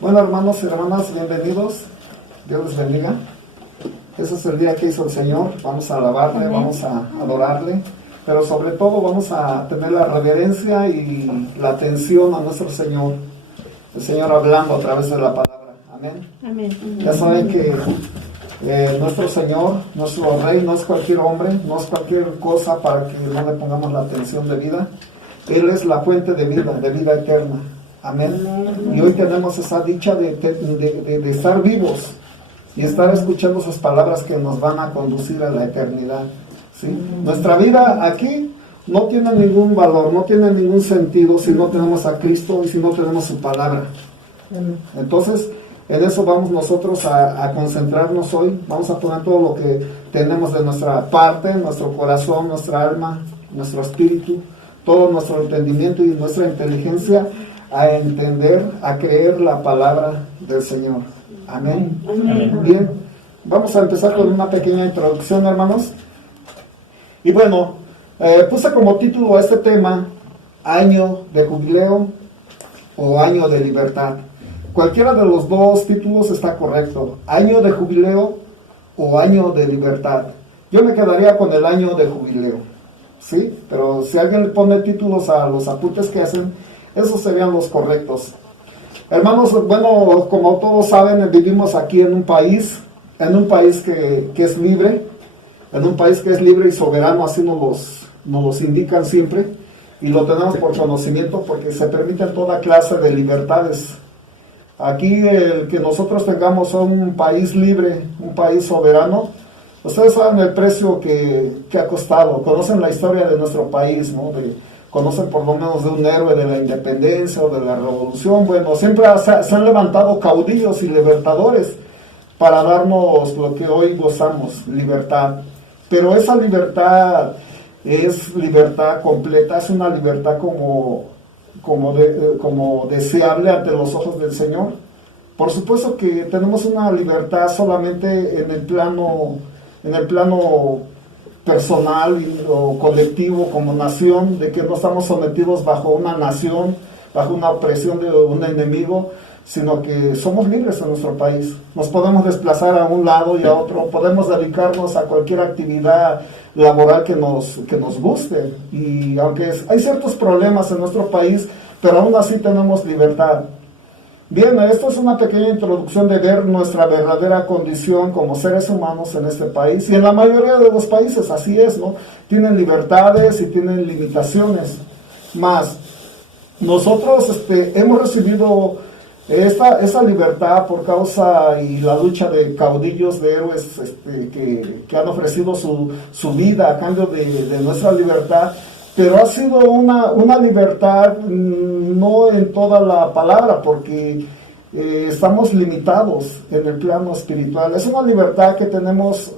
Bueno, hermanos y hermanas, bienvenidos. Dios les bendiga. Ese es el día que hizo el Señor. Vamos a alabarle, Amén. vamos a adorarle, pero sobre todo vamos a tener la reverencia y la atención a nuestro Señor. El Señor hablando a través de la palabra. Amén. Amén. Ya saben que nuestro Señor, nuestro Rey, no es cualquier hombre, no es cualquier cosa para que no le pongamos la atención debida. Él es la fuente de vida eterna. Amén. Y hoy tenemos esa dicha de estar vivos y estar escuchando esas palabras que nos van a conducir a la eternidad. ¿Sí? Nuestra vida aquí no tiene ningún valor, no tiene ningún sentido si no tenemos a Cristo y si no tenemos su palabra. Entonces, en eso vamos nosotros a concentrarnos hoy. Vamos a poner todo lo que tenemos de nuestra parte, nuestro corazón, nuestra alma, nuestro espíritu, todo nuestro entendimiento y nuestra inteligencia a entender, a creer la palabra del Señor. Amén. Amén. Bien, vamos a empezar con una pequeña introducción, hermanos. Y bueno, puse como título a este tema, Año de Jubileo o Año de Libertad. Cualquiera de los dos títulos está correcto, Año de Jubileo o Año de Libertad. Yo me quedaría con el Año de Jubileo, ¿sí? Pero si alguien le pone títulos a los apuntes que hacen, esos serían los correctos. Hermanos, bueno, como todos saben, vivimos aquí en un país que es libre, en un país que es libre y soberano, así nos los indican siempre, y lo tenemos por conocimiento porque se permiten toda clase de libertades. Aquí el que nosotros tengamos un país libre, un país soberano, ustedes saben el precio que ha costado, conocen la historia de nuestro país, ¿no? Conocen por lo menos de un héroe de la independencia o de la revolución. Bueno, siempre se han levantado caudillos y libertadores para darnos lo que hoy gozamos, libertad. Pero esa libertad es libertad completa, es una libertad como deseable ante los ojos del Señor. Por supuesto que tenemos una libertad solamente en el plano personal o colectivo como nación, de que no estamos sometidos bajo una nación, bajo una opresión de un enemigo, sino que somos libres en nuestro país. Nos podemos desplazar a un lado y a otro, podemos dedicarnos a cualquier actividad laboral que nos guste. Y aunque hay ciertos problemas en nuestro país, pero aún así tenemos libertad. Bien, esto es una pequeña introducción de ver nuestra verdadera condición como seres humanos en este país, y en la mayoría de los países así es, ¿no? Tienen libertades y tienen limitaciones, más nosotros hemos recibido esa libertad por causa y la lucha de caudillos, de héroes que han ofrecido su vida a cambio de nuestra libertad. Pero ha sido una libertad no en toda la palabra, porque estamos limitados en el plano espiritual. Es una libertad que tenemos,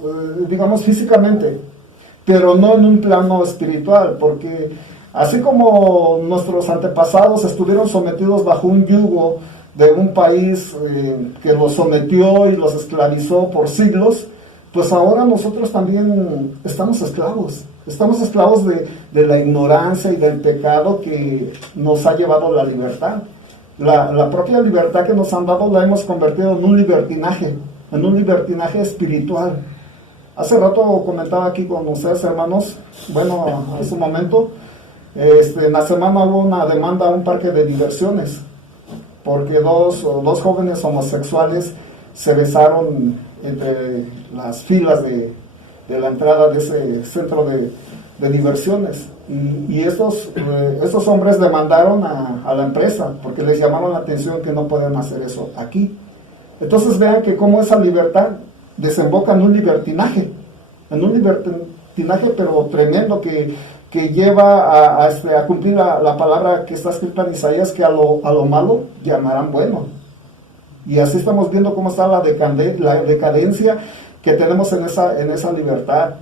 digamos, físicamente, pero no en un plano espiritual, porque así como nuestros antepasados estuvieron sometidos bajo un yugo de un país que los sometió y los esclavizó por siglos, pues ahora nosotros también estamos esclavos de la ignorancia y del pecado que nos ha llevado a la libertad. La propia libertad que nos han dado la hemos convertido en un libertinaje espiritual. Hace rato comentaba aquí con ustedes, hermanos, bueno, en su momento, en la semana hubo una demanda a un parque de diversiones, porque dos jóvenes homosexuales se besaron entre las filas de la entrada de ese centro de diversiones, y estos hombres demandaron a la empresa porque les llamaron la atención que no podían hacer eso aquí. Entonces vean que cómo esa libertad desemboca en un libertinaje pero tremendo, que lleva a cumplir la palabra que está escrita en Isaías, que a lo malo llamarán bueno. Y así estamos viendo cómo está la decadencia que tenemos en esa libertad.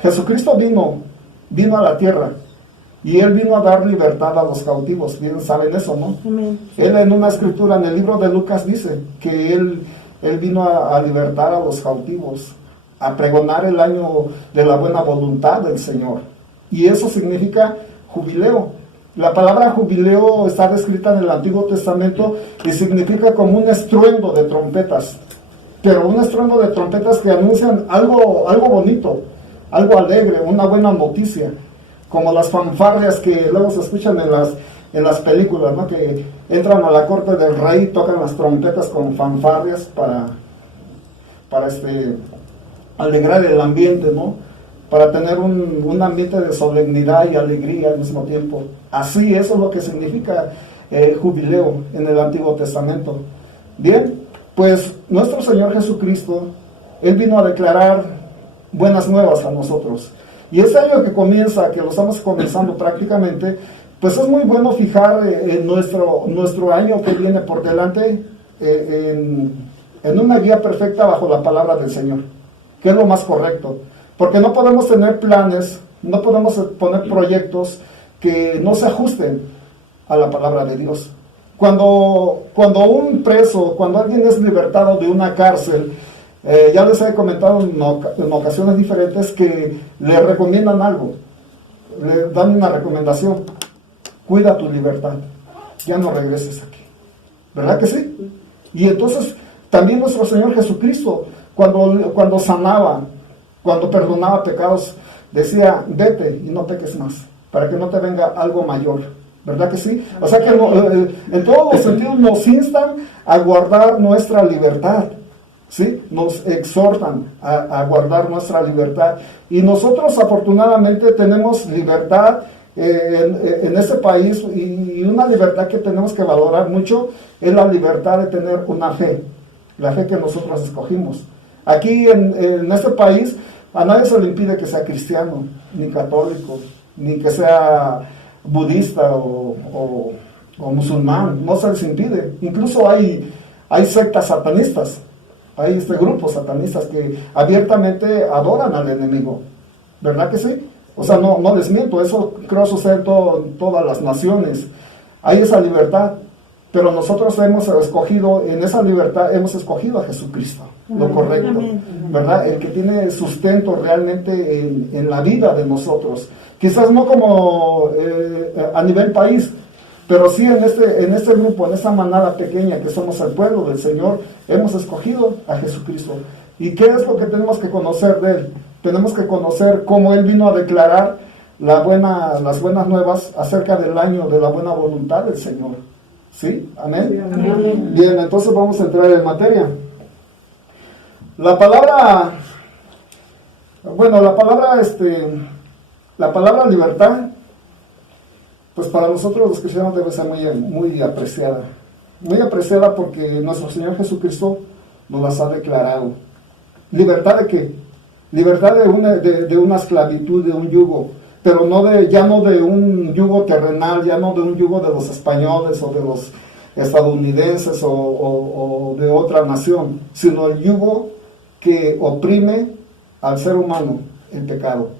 Jesucristo vino a la tierra, y Él vino a dar libertad a los cautivos. Bien saben eso, ¿no? Amén. Él en una escritura, en el libro de Lucas, dice que Él vino a libertar a los cautivos, a pregonar el año de la buena voluntad del Señor. Y eso significa jubileo. La palabra jubileo está descrita en el Antiguo Testamento y significa como un estruendo de trompetas, pero un estruendo de trompetas que anuncian algo bonito, algo alegre, una buena noticia, como las fanfarrias que luego se escuchan en las películas, ¿no? Que entran a la corte del rey, tocan las trompetas con fanfarrias para alegrar el ambiente, ¿no? Para tener un ambiente de solemnidad y alegría al mismo tiempo. Así, eso es lo que significa jubileo en el Antiguo Testamento. Bien, pues nuestro Señor Jesucristo, Él vino a declarar buenas nuevas a nosotros. Y este año que comienza, que lo estamos comenzando prácticamente, pues es muy bueno fijar nuestro año que viene por delante en una guía perfecta bajo la palabra del Señor, que es lo más correcto. Porque no podemos tener planes, no podemos poner proyectos que no se ajusten a la palabra de Dios. Cuando un preso, cuando alguien es libertado de una cárcel, ya les he comentado en ocasiones diferentes que le recomiendan algo, le dan una recomendación: cuida tu libertad, ya no regreses aquí. ¿Verdad que sí? Y entonces también nuestro Señor Jesucristo, cuando sanaba, cuando perdonaba pecados, decía: vete y no peques más, para que no te venga algo mayor. ¿Verdad que sí? O sea que en todos los sentidos nos instan a guardar nuestra libertad, ¿sí? Nos exhortan a guardar nuestra libertad. Y nosotros afortunadamente tenemos libertad en este país, y una libertad que tenemos que valorar mucho es la libertad de tener una fe, la fe que nosotros escogimos. Aquí en este país a nadie se le impide que sea cristiano, ni católico, ni que sea budista o musulmán, no se les impide. Incluso hay sectas satanistas, hay grupos satanistas que abiertamente adoran al enemigo. ¿Verdad que sí? O sea, no les miento, eso creo sucede en todas las naciones. Hay esa libertad, pero nosotros hemos escogido, en esa libertad hemos escogido a Jesucristo, lo correcto, ¿verdad? El que tiene sustento realmente en la vida de nosotros. Quizás no como a nivel país, pero sí en este grupo, en esta manada pequeña que somos el pueblo del Señor, hemos escogido a Jesucristo. ¿Y qué es lo que tenemos que conocer de Él? Tenemos que conocer cómo Él vino a declarar las buenas nuevas acerca del año de la buena voluntad del Señor. ¿Sí? ¿Amén? Sí, amén. Bien, entonces vamos a entrar en materia. La palabra libertad, pues para nosotros los cristianos debe ser muy apreciada. Muy apreciada porque nuestro Señor Jesucristo nos las ha declarado. ¿Libertad de qué? Libertad de una esclavitud, de un yugo, pero ya no de un yugo terrenal, ya no de un yugo de los españoles o de los estadounidenses o de otra nación, sino el yugo que oprime al ser humano, el pecado.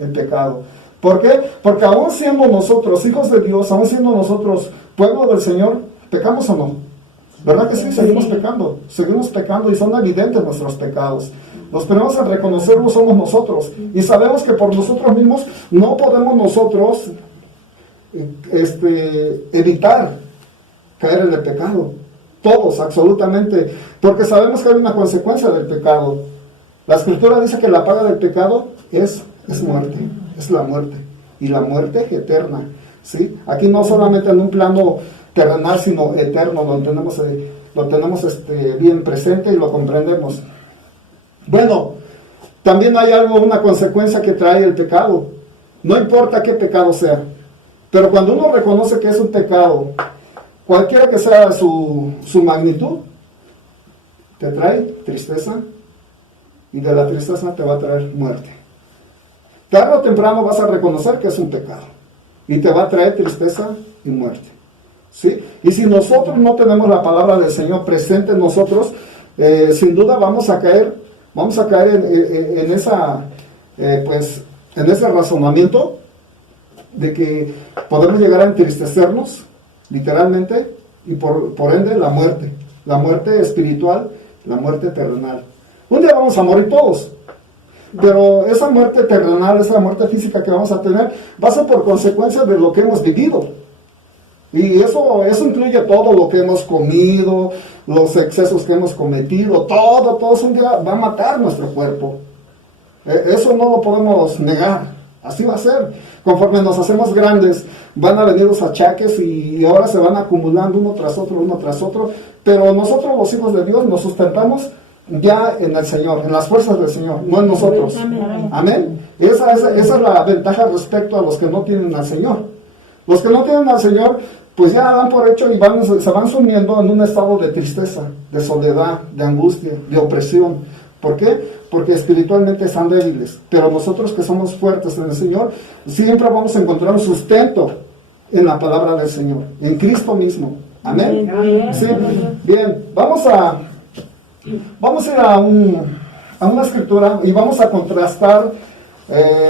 El pecado. ¿Por qué? Porque aún siendo nosotros hijos de Dios, aún siendo nosotros pueblo del Señor, ¿pecamos o no? ¿Verdad que sí? Seguimos pecando y son evidentes nuestros pecados. Los primeros en reconocerlos somos nosotros, y sabemos que por nosotros mismos no podemos nosotros evitar caer en el pecado. Todos, absolutamente, porque sabemos que hay una consecuencia del pecado. La Escritura dice que la paga del pecado es muerte, es la muerte, y la muerte eterna, ¿sí? Aquí no solamente en un plano terrenal, sino eterno, lo tenemos bien presente y lo comprendemos. Bueno, también hay una consecuencia que trae el pecado. No importa qué pecado sea, pero cuando uno reconoce que es un pecado, cualquiera que sea su magnitud, te trae tristeza, y de la tristeza te va a traer muerte. Tarde o temprano vas a reconocer que es un pecado, y te va a traer tristeza y muerte, ¿sí? Y si nosotros no tenemos la palabra del Señor presente en nosotros, sin duda vamos a caer en ese razonamiento de que podemos llegar a entristecernos, literalmente, y por ende la muerte espiritual, la muerte terrenal. Un día vamos a morir todos, Pero esa muerte terrenal, esa muerte física que vamos a tener, va a ser por consecuencia de lo que hemos vivido. Y eso incluye todo lo que hemos comido, los excesos que hemos cometido, todo eso un día va a matar nuestro cuerpo. Eso no lo podemos negar, así va a ser. Conforme nos hacemos grandes, van a venir los achaques y ahora se van acumulando uno tras otro, pero nosotros los hijos de Dios nos sustentamos ya en el Señor, en las fuerzas del Señor, no en nosotros. Amén. Esa es la ventaja respecto a los que no tienen al Señor. Los que no tienen al Señor, pues ya dan por hecho y se van sumiendo en un estado de tristeza, de soledad, de angustia, de opresión. ¿Por qué? Porque espiritualmente están débiles. Pero nosotros que somos fuertes en el Señor, siempre vamos a encontrar un sustento en la palabra del Señor, en Cristo mismo. Amén. Sí. Bien, vamos a ir a una escritura y vamos a contrastar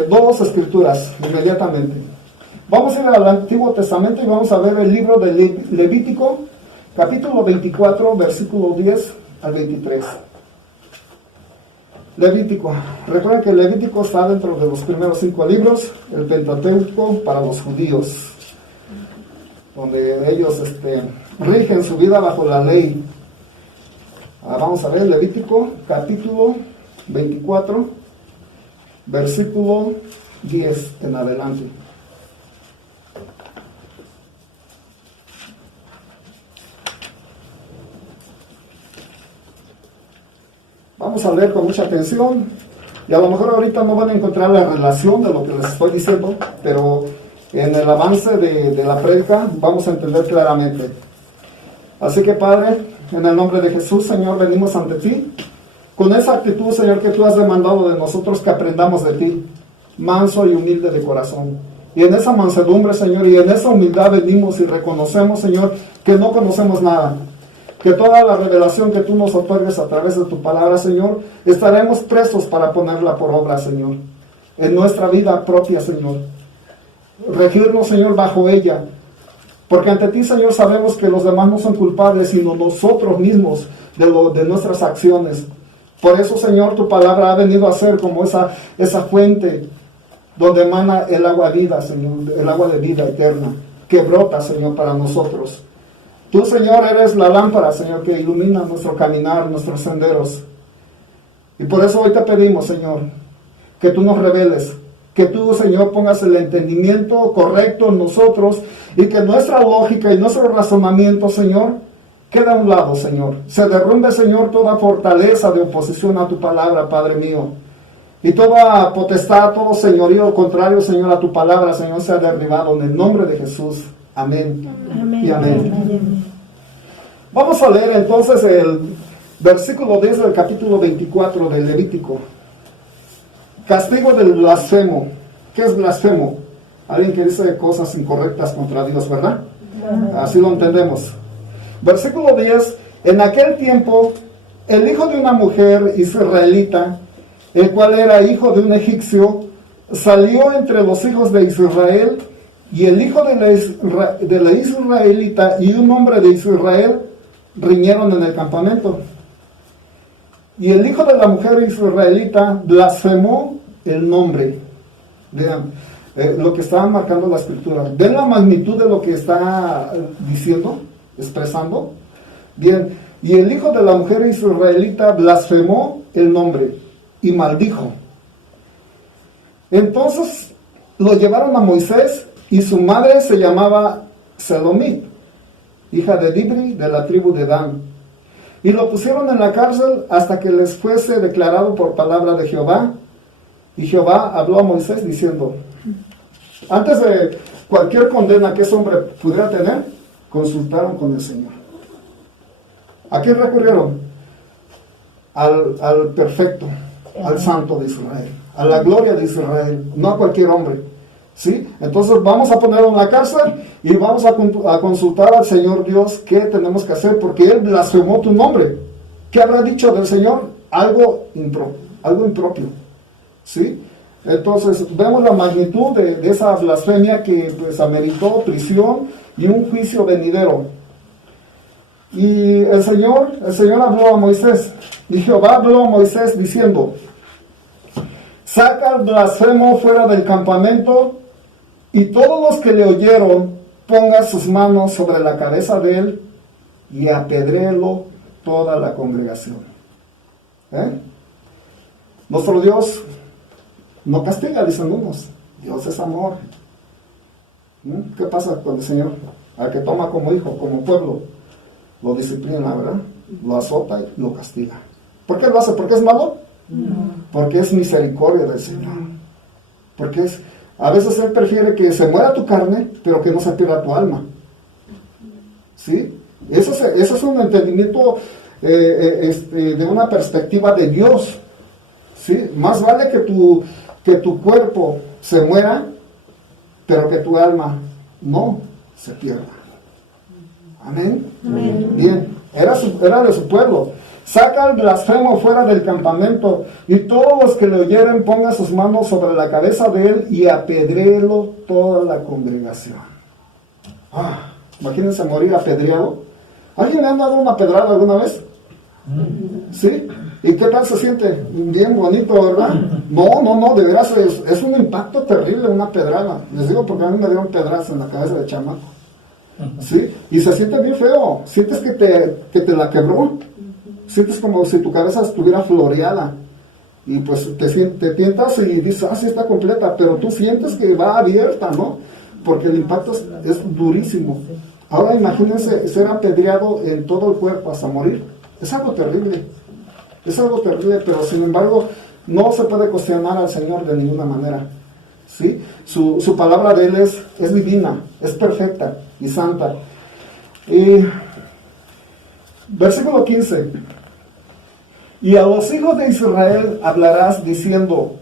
dos escrituras inmediatamente. Vamos a ir al Antiguo Testamento y vamos a ver el libro de Levítico, capítulo 24, versículo 10 al 23. Levítico. Recuerden que Levítico está dentro de los primeros 5 libros, el Pentateuco para los judíos, donde ellos rigen su vida bajo la ley. Vamos a ver Levítico, capítulo 24, versículo 10 en adelante. Vamos a leer con mucha atención y a lo mejor ahorita no van a encontrar la relación de lo que les estoy diciendo, pero en el avance de la prédica vamos a entender claramente. Así que Padre, en el nombre de Jesús, Señor, venimos ante ti con esa actitud, Señor, que tú has demandado de nosotros que aprendamos de ti, manso y humilde de corazón. Y en esa mansedumbre, Señor, y en esa humildad venimos y reconocemos, Señor, que no conocemos nada. Que toda la revelación que tú nos otorgues a través de tu palabra, Señor, estaremos presos para ponerla por obra, Señor, en nuestra vida propia, Señor. Regirnos, Señor, bajo ella. Porque ante ti, Señor, sabemos que los demás no son culpables, sino nosotros mismos de nuestras acciones. Por eso, Señor, tu palabra ha venido a ser como esa fuente donde emana el agua de vida, Señor, el agua de vida eterna, que brota, Señor, para nosotros. Tú, Señor, eres la lámpara, Señor, que ilumina nuestro caminar, nuestros senderos. Y por eso hoy te pedimos, Señor, que tú nos reveles, que tú, Señor, pongas el entendimiento correcto en nosotros y que nuestra lógica y nuestro razonamiento, Señor, quede a un lado, Señor. Se derrumbe, Señor, toda fortaleza de oposición a tu palabra, Padre mío. Y toda potestad, todo señorío contrario, Señor, a tu palabra, Señor, sea derribado en el nombre de Jesús. Amén. Amén. Y amén. Vamos a leer entonces el versículo 10 del capítulo 24 del Levítico. Castigo del blasfemo. ¿Qué es blasfemo? Alguien que dice cosas incorrectas contra Dios, ¿verdad? Así lo entendemos. Versículo 10. En aquel tiempo, el hijo de una mujer israelita, el cual era hijo de un egipcio, salió entre los hijos de Israel, y el hijo de la israelita y un hombre de Israel riñeron en el campamento. Y el hijo de la mujer israelita blasfemó el nombre. Vean lo que estaba marcando la escritura. ¿Ven la magnitud de lo que está diciendo, expresando? Bien, y el hijo de la mujer israelita blasfemó el nombre y maldijo. Entonces lo llevaron a Moisés, y su madre se llamaba Selomit, hija de Dibri, de la tribu de Dan. Y lo pusieron en la cárcel hasta que les fuese declarado por palabra de Jehová. Y Jehová habló a Moisés diciendo, antes de cualquier condena que ese hombre pudiera tener, consultaron con el Señor. ¿A quién recurrieron? Al perfecto, al santo de Israel, a la gloria de Israel, no a cualquier hombre. ¿Sí? Entonces vamos a ponerlo en la cárcel y vamos a consultar al Señor Dios qué tenemos que hacer, porque Él blasfemó tu nombre. ¿Qué habrá dicho del Señor? Algo impropio. ¿Sí? Entonces vemos la magnitud de esa blasfemia que pues ameritó prisión y un juicio venidero. Y el Señor habló a Moisés, y Jehová habló a Moisés diciendo, saca al blasfemo fuera del campamento, y todos los que le oyeron pongan sus manos sobre la cabeza de él y apedréelo toda la congregación. Nuestro Dios no castiga, dicen unos. Dios es amor. ¿Qué pasa con el Señor? Al que toma como hijo, como pueblo, lo disciplina, ¿verdad? Lo azota y lo castiga. ¿Por qué lo hace? ¿Porque es malo? No. Porque es misericordia del Señor. Porque a veces Él prefiere que se muera tu carne, pero que no se pierda tu alma. ¿Sí? Eso es un entendimiento de una perspectiva de Dios. ¿Sí? Más vale que tu cuerpo se muera, pero que tu alma no se pierda. Amén. Amén. Bien, era de su pueblo. Saca al blasfemo fuera del campamento, y todos los que le oyeren pongan sus manos sobre la cabeza de él y apedréelo toda la congregación. Imagínense morir apedreado. ¿Alguien le han dado una pedrada alguna vez? ¿Sí? ¿Y qué tal se siente? Bien bonito, ¿verdad? No, de veras es un impacto terrible una pedrada. Les digo porque a mí me dieron pedradas en la cabeza de chamaco. ¿Sí? Y se siente bien feo. Sientes que te la quebró. Sientes como si tu cabeza estuviera floreada. Y pues te tientas y dices, sí está completa, pero tú sientes que va abierta, ¿no? Porque el impacto es durísimo. Ahora imagínense ser apedreado en todo el cuerpo hasta morir. Es algo terrible. Es algo terrible, pero sin embargo no se puede cuestionar al Señor de ninguna manera. ¿Sí? Su palabra de Él es divina, es perfecta y santa. Versículo 15. Y a los hijos de Israel hablarás diciendo,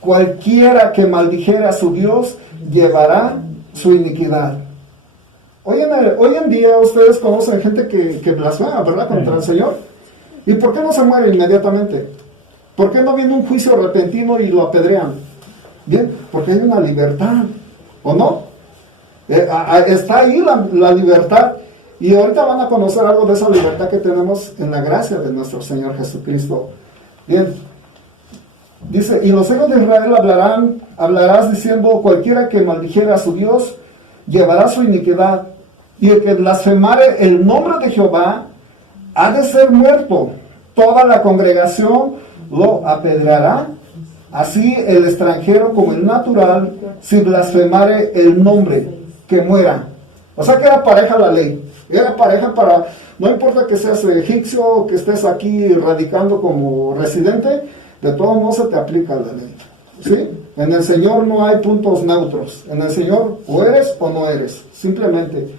cualquiera que maldijere a su Dios llevará su iniquidad. Hoy en día ustedes conocen gente que blasfema, ¿verdad?, contra el Señor. ¿Y por qué no se muere inmediatamente? ¿Por qué no viene un juicio repentino y lo apedrean? Bien, porque hay una libertad, ¿o no? Está ahí la libertad. Y ahorita van a conocer algo de esa libertad que tenemos en la gracia de nuestro Señor Jesucristo. Bien, dice, y los hijos de Israel hablarás diciendo, cualquiera que maldijera a su Dios, llevará su iniquidad, y el que blasfemare el nombre de Jehová, ha de ser muerto. Toda la congregación lo apedreará, así el extranjero como el natural, si blasfemare el nombre, que muera. O sea que era pareja la ley. Era pareja para, no importa que seas egipcio o que estés aquí radicando como residente, de todos modos se te aplica la ley. ¿Sí? En el Señor no hay puntos neutros. En el Señor o eres o no eres. Simplemente.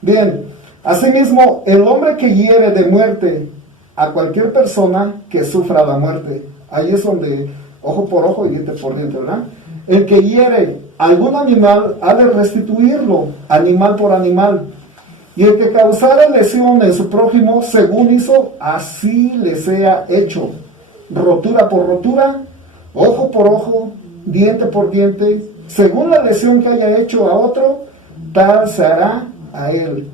Bien, asimismo, el hombre que hiere de muerte a cualquier persona que sufra la muerte. Ahí es donde ojo por ojo y diente por diente, ¿verdad? El que hiere algún animal ha de restituirlo, animal por animal. Y el que causare lesión en su prójimo, según hizo, así le sea hecho. Rotura por rotura, ojo por ojo, diente por diente, según la lesión que haya hecho a otro, tal se hará a él.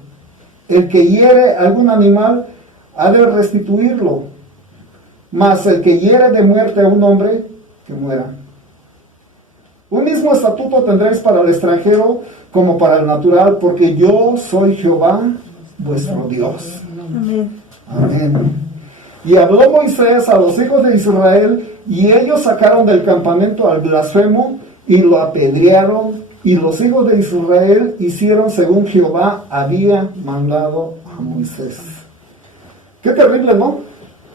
El que hiere algún animal ha de restituirlo, mas el que hiere de muerte a un hombre, que muera. Un mismo estatuto tendréis para el extranjero como para el natural, porque yo soy Jehová, vuestro Dios. Amén. Amén. Y habló Moisés a los hijos de Israel, y ellos sacaron del campamento al blasfemo y lo apedrearon, y los hijos de Israel hicieron según Jehová había mandado a Moisés. Qué terrible, ¿no?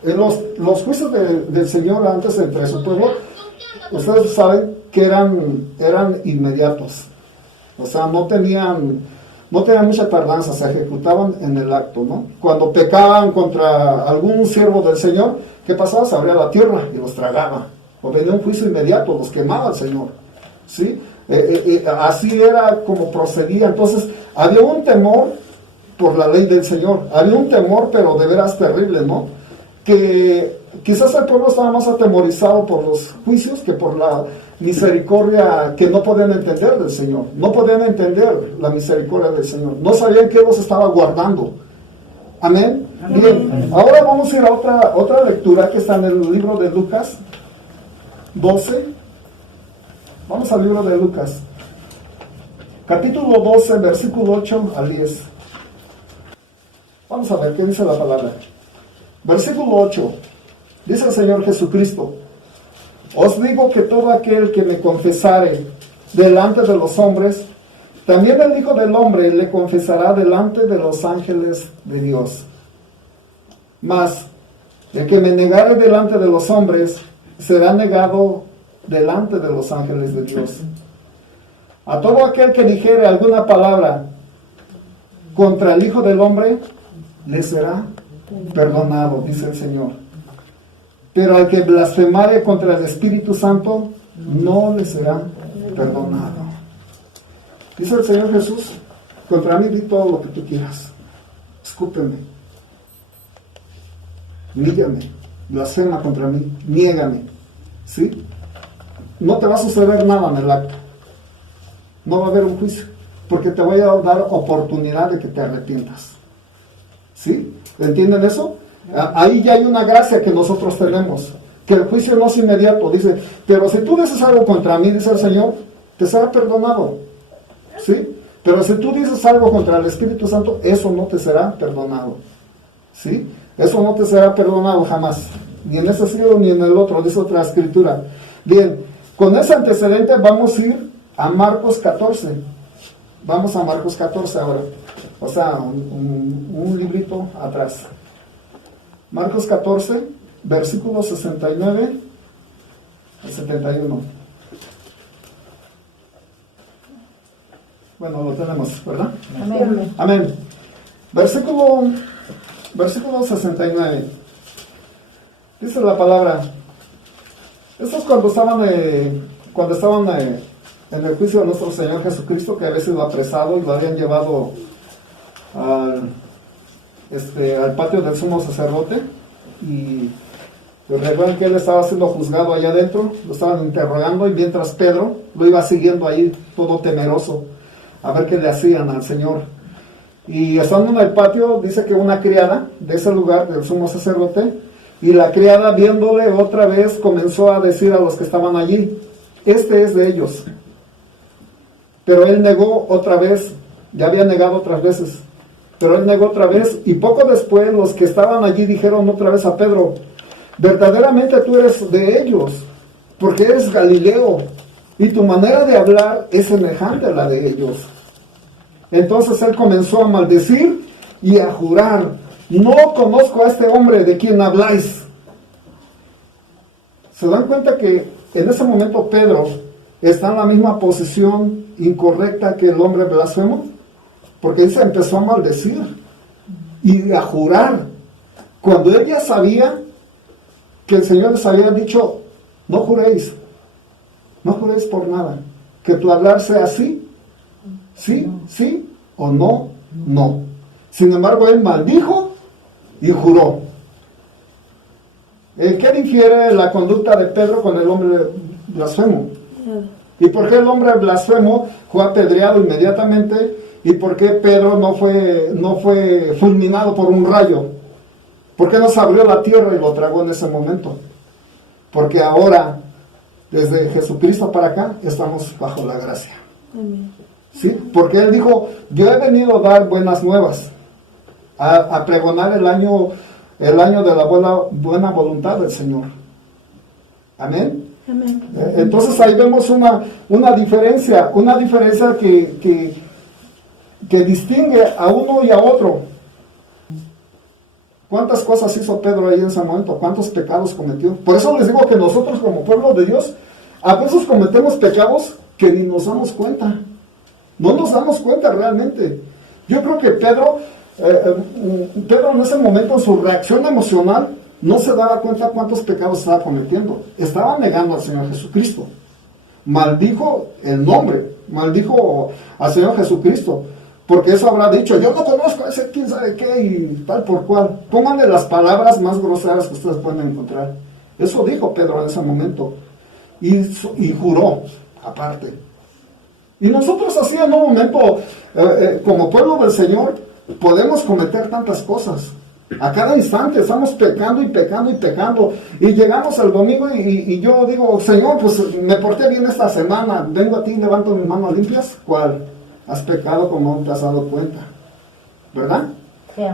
Los juicios del Señor antes entre su pueblo, ustedes saben que eran inmediatos. O sea, no tenían mucha tardanza, se ejecutaban en el acto, ¿no? Cuando pecaban contra algún siervo del Señor, ¿qué pasaba? Se abría la tierra y los tragaba. O venía un juicio inmediato, los quemaba el Señor. ¿Sí? Así era como procedía. Entonces, había un temor por la ley del Señor. Había un temor, pero de veras terrible, ¿no? Que quizás el pueblo estaba más atemorizado por los juicios que por la misericordia que no podían entender del Señor. No podían entender la misericordia del Señor. No sabían que los estaba guardando. Amén. Bien, ahora vamos a ir a otra lectura que está en el libro de Lucas. 12. Vamos al libro de Lucas. Capítulo 12, versículo 8 al 10. Vamos a ver qué dice la palabra. Versículo 8. Dice el Señor Jesucristo: os digo que todo aquel que me confesare delante de los hombres, también el Hijo del Hombre le confesará delante de los ángeles de Dios. Mas el que me negare delante de los hombres, será negado delante de los ángeles de Dios. A todo aquel que dijere alguna palabra contra el Hijo del Hombre, le será perdonado, dice el Señor. Pero al que blasfemare contra el Espíritu Santo, no le será perdonado. Dice el Señor Jesús: contra mí di todo lo que tú quieras. Escúpeme, humíllame, blasfema contra mí, niégame. ¿Sí? No te va a suceder nada en el acto. No va a haber un juicio, porque te voy a dar oportunidad de que te arrepientas. ¿Sí? ¿Entienden eso? Ahí ya hay una gracia que nosotros tenemos, que el juicio no es inmediato. Dice, pero si tú dices algo contra mí, dice el Señor, te será perdonado. ¿Sí? Pero si tú dices algo contra el Espíritu Santo, eso no te será perdonado. ¿Sí? Eso no te será perdonado jamás, ni en este siglo ni en el otro, dice otra escritura. Bien, con ese antecedente vamos a ir a Marcos 14. Vamos a Marcos 14 ahora. O sea, un librito atrás. Marcos 14, versículos 69 al 71. Bueno, lo tenemos, ¿verdad? Amén. Amén. Versículo 69. Dice la palabra. Esto es cuando estaban en el juicio de nuestro Señor Jesucristo, que había sido apresado y lo habían llevado al patio del sumo sacerdote, y recuerdan que él estaba siendo juzgado allá adentro, lo estaban interrogando, y mientras Pedro lo iba siguiendo ahí todo temeroso a ver qué le hacían al Señor. Y estando en el patio, dice que una criada de ese lugar, del sumo sacerdote, y la criada, viéndole otra vez, comenzó a decir a los que estaban allí: este es de ellos. Pero él negó otra vez, ya había negado otras veces, pero él negó otra vez, y poco después los que estaban allí dijeron otra vez a Pedro: verdaderamente tú eres de ellos, porque eres Galileo, y tu manera de hablar es semejante a la de ellos. Entonces él comenzó a maldecir y a jurar: no conozco a este hombre de quien habláis. ¿Se dan cuenta que en ese momento Pedro está en la misma posición incorrecta que el hombre blasfemo? Porque él se empezó a maldecir y a jurar, cuando él ya sabía que el Señor les había dicho: no juréis por nada, que tu hablar sea sí, sí, o no, no. Sin embargo, él maldijo y juró. ¿Qué difiere la conducta de Pedro con el hombre blasfemo? ¿Y por qué el hombre blasfemo fue apedreado inmediatamente? ¿Y por qué Pedro no fue fulminado por un rayo? ¿Por qué no se abrió la tierra y lo tragó en ese momento? Porque ahora, desde Jesucristo para acá, estamos bajo la gracia. Amén. ¿Sí? Porque él dijo: yo he venido a dar buenas nuevas, a pregonar el año de la buena voluntad del Señor. Amén. Amén. Entonces ahí vemos una diferencia que distingue a uno y a otro. ¿Cuántas cosas hizo Pedro ahí en ese momento? ¿Cuántos pecados cometió? Por eso les digo que nosotros, como pueblo de Dios, a veces cometemos pecados que ni nos damos cuenta. No nos damos cuenta realmente. Yo creo que Pedro en ese momento, en su reacción emocional, no se daba cuenta cuántos pecados estaba cometiendo. Estaba negando al Señor Jesucristo. Maldijo el nombre, maldijo al Señor Jesucristo, porque eso habrá dicho: yo no conozco a ese quién sabe qué y tal por cual. Pónganle las palabras más groseras que ustedes pueden encontrar. Eso dijo Pedro en ese momento, y juró aparte. Y nosotros así en un momento, como pueblo del Señor, podemos cometer tantas cosas. A cada instante estamos pecando y pecando y pecando. Y llegamos el domingo y yo digo, Señor, pues me porté bien esta semana. Vengo a ti y levanto mis manos limpias. ¿Cuál? Has pecado como no te has dado cuenta. ¿Verdad?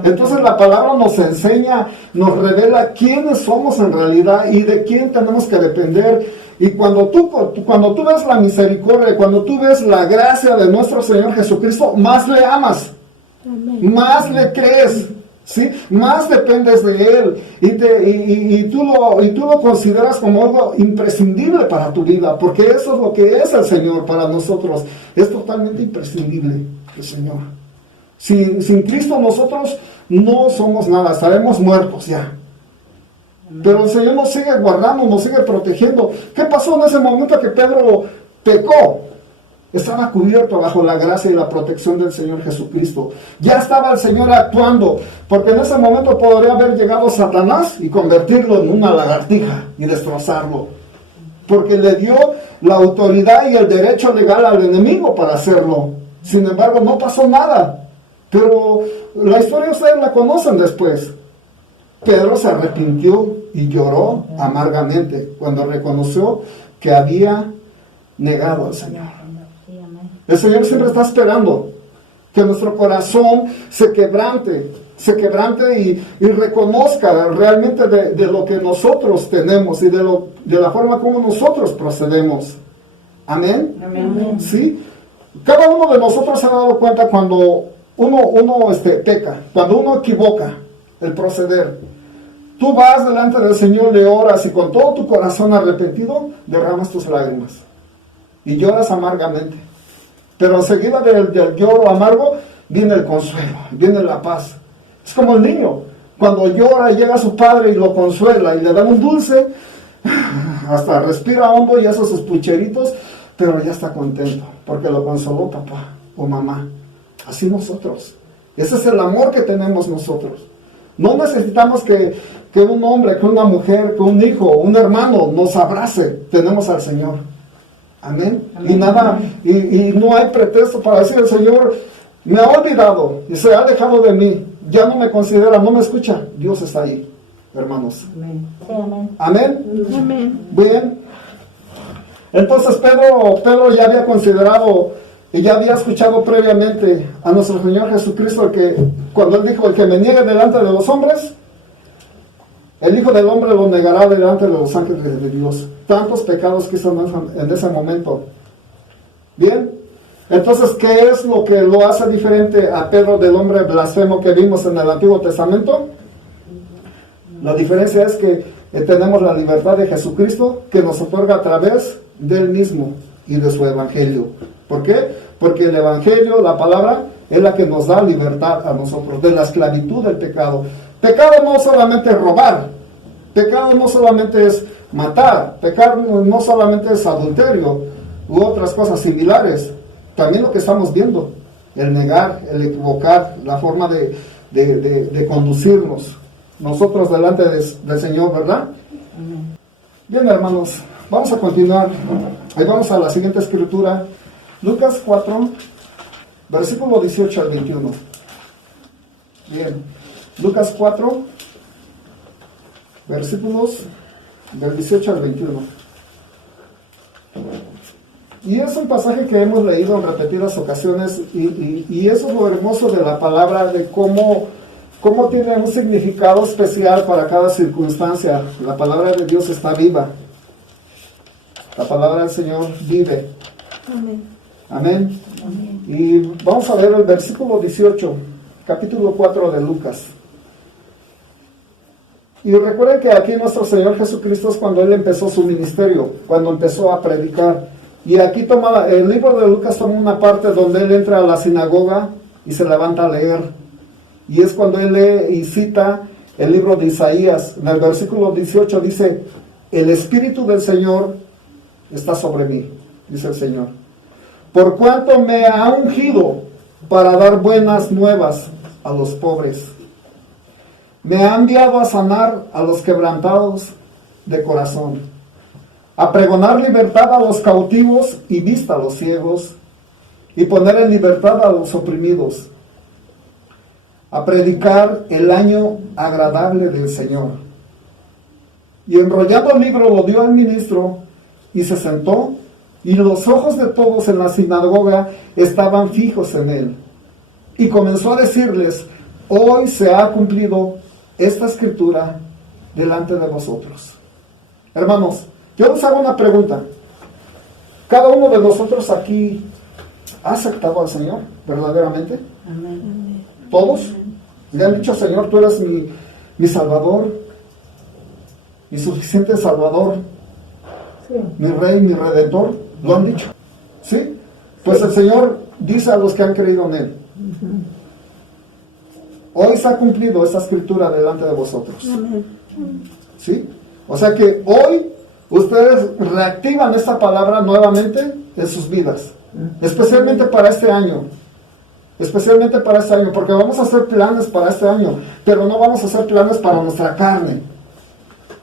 Entonces la palabra nos enseña, nos revela quiénes somos en realidad y de quién tenemos que depender. Y cuando tú ves la misericordia, cuando tú ves la gracia de nuestro Señor Jesucristo, más le amas, más le crees, ¿sí? Más dependes de Él y tú lo consideras como algo imprescindible para tu vida, porque eso es lo que es el Señor para nosotros. Es totalmente imprescindible el Señor. Sin Cristo nosotros no somos nada, estaremos muertos ya. Pero el Señor nos sigue guardando, nos sigue protegiendo. ¿Qué pasó en ese momento que Pedro pecó? Estaba cubierto bajo la gracia y la protección del Señor Jesucristo. Ya estaba el Señor actuando, porque en ese momento podría haber llegado Satanás y convertirlo en una lagartija y destrozarlo, porque le dio la autoridad y el derecho legal al enemigo para hacerlo. Sin embargo, no pasó nada. Pero la historia ustedes la conocen después. Pedro se arrepintió y lloró amargamente cuando reconoció que había negado al Señor. El Señor siempre está esperando que nuestro corazón se quebrante y reconozca realmente de lo que nosotros tenemos y de la forma como nosotros procedemos. Amén. Amén. ¿Sí? Cada uno de nosotros se ha dado cuenta cuando uno peca, cuando uno equivoca el proceder. Tú vas delante del Señor, le oras y con todo tu corazón arrepentido derramas tus lágrimas y lloras amargamente. Pero enseguida del lloro amargo viene el consuelo, viene la paz. Es como el niño, cuando llora y llega a su padre y lo consuela y le da un dulce, hasta respira hondo y hace sus pucheritos, pero ya está contento porque lo consoló papá o mamá. Así nosotros. Ese es el amor que tenemos nosotros. No necesitamos que un hombre, que una mujer, que un hijo, un hermano nos abrace. Tenemos al Señor. Amén. Amén. Y no hay pretexto para decir el Señor me ha olvidado y se ha alejado de mí. Ya no me considera, no me escucha. Dios está ahí, hermanos. Amén. Amén. Amén. Bien. Entonces Pedro ya había considerado y ya había escuchado previamente a nuestro Señor Jesucristo que cuando Él dijo, el que me niegue delante de los hombres, el Hijo del Hombre lo negará delante de los ángeles de Dios. Tantos pecados que hizo en ese momento. Bien, entonces, ¿qué es lo que lo hace diferente a Pedro del hombre blasfemo que vimos en el Antiguo Testamento? La diferencia es que tenemos la libertad de Jesucristo que nos otorga a través del mismo y de su Evangelio. ¿Por qué? Porque el Evangelio, la palabra, es la que nos da libertad a nosotros de la esclavitud del pecado. Pecado no solamente es robar, pecado no solamente es matar, pecado no solamente es adulterio u otras cosas similares. También lo que estamos viendo, el negar, el equivocar, la forma de conducirnos nosotros delante del Señor, ¿verdad? Bien, hermanos, vamos a continuar. Ahí vamos a la siguiente escritura. Lucas 4, versículo 18 al 21. Bien, Lucas 4, versículos del 18 al 21. Y es un pasaje que hemos leído en repetidas ocasiones y eso es lo hermoso de la palabra, de cómo tiene un significado especial para cada circunstancia. La palabra de Dios está viva. La palabra del Señor vive. Amén. Amén. Amén. Y vamos a ver el versículo 18, capítulo 4 de Lucas. Y recuerden que aquí nuestro Señor Jesucristo es cuando Él empezó su ministerio, cuando empezó a predicar. Y aquí el libro de Lucas toma una parte donde Él entra a la sinagoga y se levanta a leer. Y es cuando Él lee y cita el libro de Isaías. En el versículo 18 dice, el Espíritu del Señor está sobre mí, dice el Señor. Por cuanto me ha ungido para dar buenas nuevas a los pobres. Me ha enviado a sanar a los quebrantados de corazón, a pregonar libertad a los cautivos y vista a los ciegos, y poner en libertad a los oprimidos, a predicar el año agradable del Señor. Y enrollando el libro lo dio al ministro y se sentó, y los ojos de todos en la sinagoga estaban fijos en él. Y comenzó a decirles: hoy se ha cumplido esta escritura delante de vosotros. Hermanos, yo les hago una pregunta. ¿Cada uno de nosotros aquí ha aceptado al Señor verdaderamente? Amén. ¿Todos? ¿Le han dicho: Señor, tú eres mi Salvador, mi suficiente Salvador, Sí. mi Rey, mi Redentor? ¿Lo han dicho? ¿Sí? Pues el Señor dice a los que han creído en Él: hoy se ha cumplido esta escritura delante de vosotros. Amén. ¿Sí? O sea que hoy ustedes reactivan esta palabra nuevamente en sus vidas, especialmente para este año. Especialmente para este año, porque vamos a hacer planes para este año, pero no vamos a hacer planes para nuestra carne,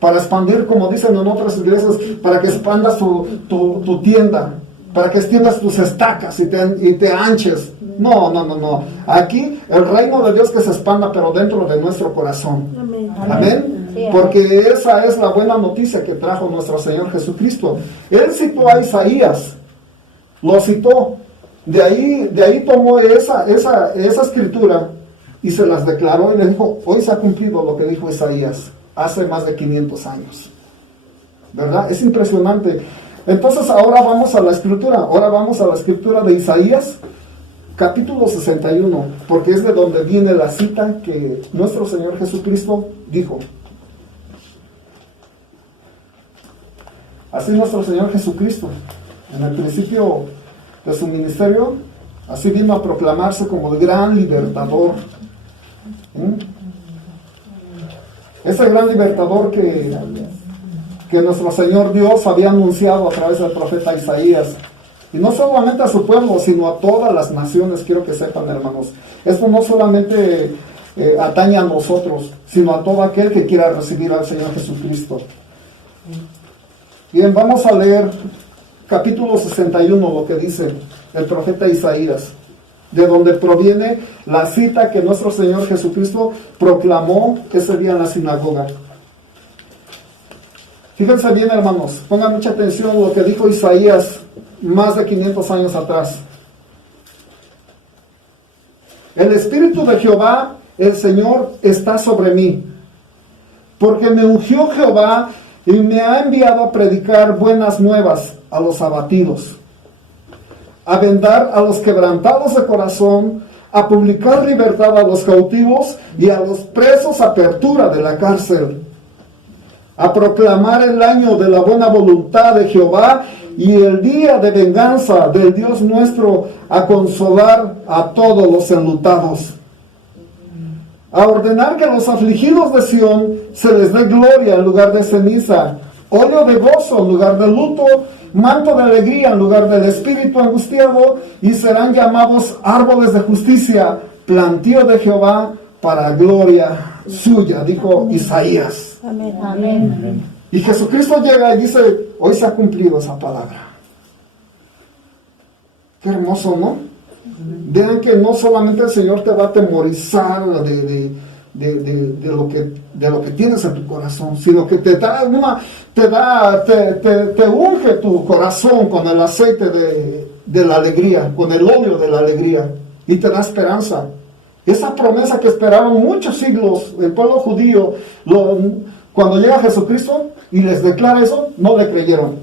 para expandir, como dicen en otras iglesias, para que expandas tu tienda, para que extiendas tus estacas y te anches. No. Aquí el reino de Dios que se expanda, pero dentro de nuestro corazón. Amén. Amén. Sí, amén. Porque esa es la buena noticia que trajo nuestro Señor Jesucristo. Él citó a Isaías, lo citó. De ahí tomó esa escritura y se las declaró y le dijo: hoy se ha cumplido lo que dijo Isaías hace más de 500 años. ¿Verdad? Es impresionante. Entonces ahora vamos a la escritura de Isaías, capítulo 61, porque es de donde viene la cita que nuestro Señor Jesucristo dijo. Así nuestro Señor Jesucristo, en el principio de su ministerio, así vino a proclamarse como el gran libertador. Ese gran libertador que nuestro Señor Dios había anunciado a través del profeta Isaías. Y no solamente a su pueblo, sino a todas las naciones. Quiero que sepan, hermanos, esto no solamente atañe a nosotros, sino a todo aquel que quiera recibir al Señor Jesucristo. Bien, vamos a leer capítulo 61, lo que dice el profeta Isaías, de donde proviene la cita que nuestro Señor Jesucristo proclamó ese día en la sinagoga. Fíjense bien, hermanos, pongan mucha atención a lo que dijo Isaías más de 500 años atrás. El Espíritu de Jehová, el Señor, está sobre mí, porque me ungió Jehová y me ha enviado a predicar buenas nuevas a los abatidos, a vendar a los quebrantados de corazón, a publicar libertad a los cautivos y a los presos apertura de la cárcel, a proclamar el año de la buena voluntad de Jehová y el día de venganza del Dios nuestro, a consolar a todos los enlutados, a ordenar que a los afligidos de Sión se les dé gloria en lugar de ceniza, óleo de gozo en lugar de luto, manto de alegría en lugar del espíritu angustiado, y serán llamados árboles de justicia, plantío de Jehová para gloria suya, dijo Isaías. Amén. Amén. Y Jesucristo llega y dice: hoy se ha cumplido esa palabra. Qué hermoso, ¿no? Vean que no solamente el Señor te va a atemorizar de lo que tienes en tu corazón, sino que te unge tu corazón con el aceite de la alegría, con el óleo de la alegría, y te da esperanza. Esa promesa que esperaron muchos siglos el pueblo judío, cuando llega Jesucristo y les declara eso, no le creyeron.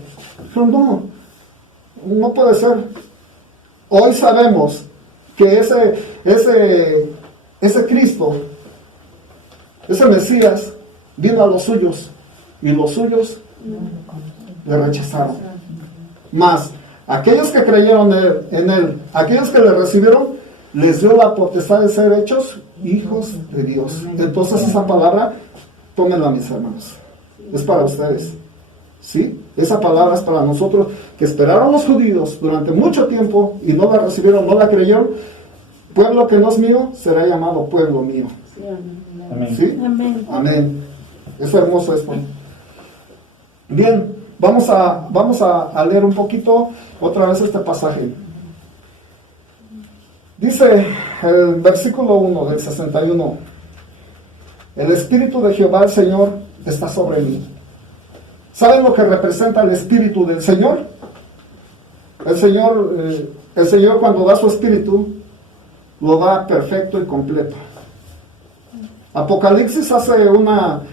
Pero no puede ser. Hoy sabemos que ese Cristo, ese Mesías, vino a los suyos, y los suyos le rechazaron. Mas aquellos que creyeron en Él, aquellos que le recibieron, les dio la potestad de ser hechos hijos de Dios. Entonces esa palabra, tómenla, mis hermanos, es para ustedes. ¿Sí? Esa palabra es para nosotros, que esperaron los judíos durante mucho tiempo y no la recibieron, no la creyeron. Pueblo que no es mío será llamado pueblo mío. Amén. ¿Sí? Amén. Amén. Es hermoso esto. Bien, vamos a leer un poquito otra vez este pasaje. Dice el versículo 1 del 61, el Espíritu de Jehová el Señor está sobre mí. ¿Saben lo que representa el Espíritu del Señor? El Señor cuando da su Espíritu, lo da perfecto y completo. Apocalipsis hace una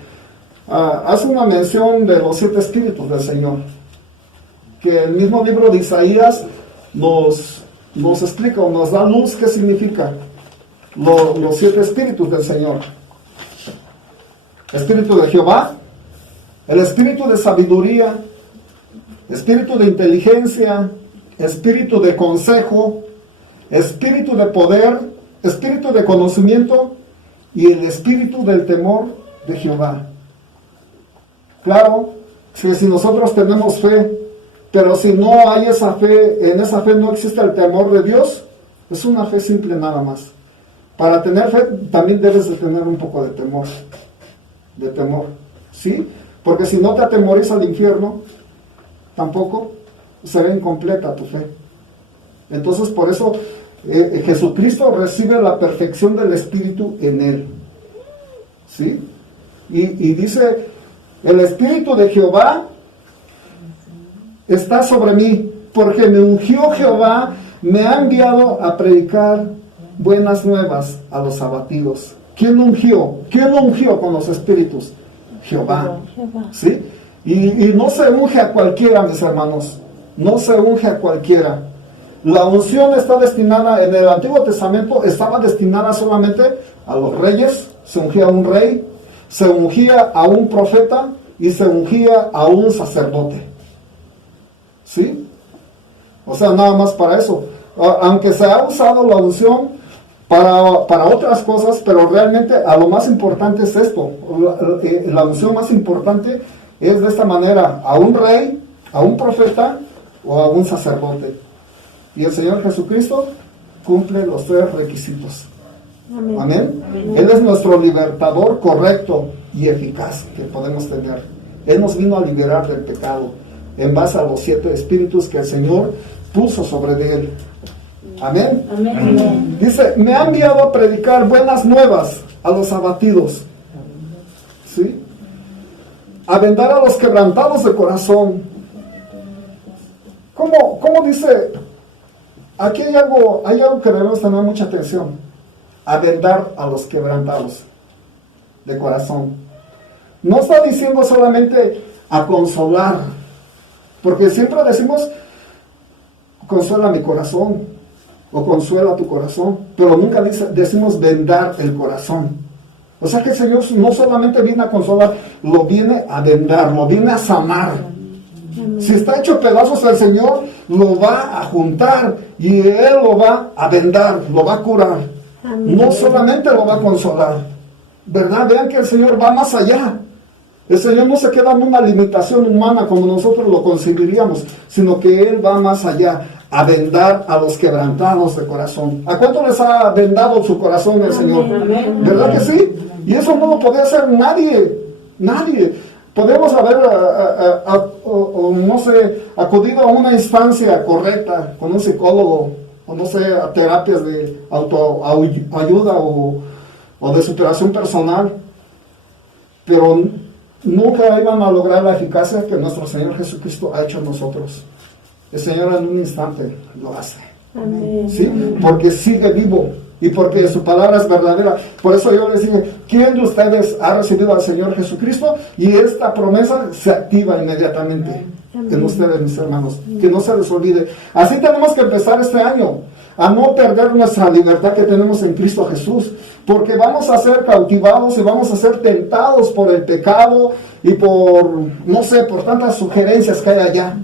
mención de los 7 Espíritus del Señor, que el mismo libro de Isaías nos explica o nos da luz qué significa los 7 Espíritus del Señor. Espíritu de Jehová, el Espíritu de sabiduría, Espíritu de inteligencia, Espíritu de consejo, Espíritu de poder, Espíritu de conocimiento y el Espíritu del temor de Jehová. Claro, si nosotros tenemos fe, pero si no hay esa fe, en esa fe no existe el temor de Dios, es una fe simple nada más. Para tener fe también debes de tener un poco de temor, ¿sí? Porque si no te atemoriza al infierno, tampoco será incompleta tu fe. Entonces por eso Jesucristo recibe la perfección del Espíritu en él, ¿sí? Y dice, el Espíritu de Jehová está sobre mí, porque me ungió Jehová, me ha enviado a predicar buenas nuevas a los abatidos. ¿Quién lo ungió? ¿Quién lo ungió con los espíritus? Jehová. ¿Sí? Y no se unge a cualquiera, mis hermanos. No se unge a cualquiera. La unción está destinada, en el Antiguo Testamento, estaba destinada solamente a los reyes. Se ungía a un rey, se ungía a un profeta y se ungía a un sacerdote. ¿Sí? O sea, nada más para eso. Aunque se ha usado la unción para otras cosas, pero realmente a lo más importante es esto. La unción más importante es de esta manera, a un rey, a un profeta o a un sacerdote. Y el Señor Jesucristo cumple los 3 requisitos. Amén. ¿Amén? Amén. Él es nuestro libertador correcto y eficaz que podemos tener. Él nos vino a liberar del pecado en base a los 7 espíritus que el Señor puso sobre él. Amén. Amén. Amén. Dice, me ha enviado a predicar buenas nuevas a los abatidos, ¿sí? A vendar a los quebrantados de corazón. ¿Cómo dice? Aquí hay algo que debemos tener mucha atención. A vendar a los quebrantados de corazón. No está diciendo solamente a consolar, porque siempre decimos, consuela mi corazón, o consuela tu corazón, pero nunca decimos vendar el corazón. O sea que el Señor no solamente viene a consolar, lo viene a vendar, lo viene a sanar. Amén. Si está hecho pedazos, el Señor lo va a juntar y Él lo va a vendar, lo va a curar. Amén. No solamente lo va a consolar, ¿verdad? Vean que el Señor va más allá. El Señor no se queda en una limitación humana como nosotros lo concebiríamos, sino que Él va más allá, a vendar a los quebrantados de corazón. ¿A cuánto les ha vendado su corazón el Señor? Amén. ¿Verdad que sí? Y eso no lo podía hacer nadie. Podemos haber, no sé, acudido a una instancia correcta con un psicólogo, o no sé, a terapias de autoayuda o de superación personal, pero nunca iban a lograr la eficacia que nuestro Señor Jesucristo ha hecho en nosotros. El Señor en un instante lo hace. Amén. ¿Sí? Porque sigue vivo y porque su palabra es verdadera. Por eso yo les dije, ¿quién de ustedes ha recibido al Señor Jesucristo? Y esta promesa se activa inmediatamente. Amén. En ustedes, mis hermanos. Amén. Que no se les olvide. Así tenemos que empezar este año, a no perder nuestra libertad que tenemos en Cristo Jesús, porque vamos a ser cautivados y vamos a ser tentados por el pecado y por, no sé, por tantas sugerencias que hay allá.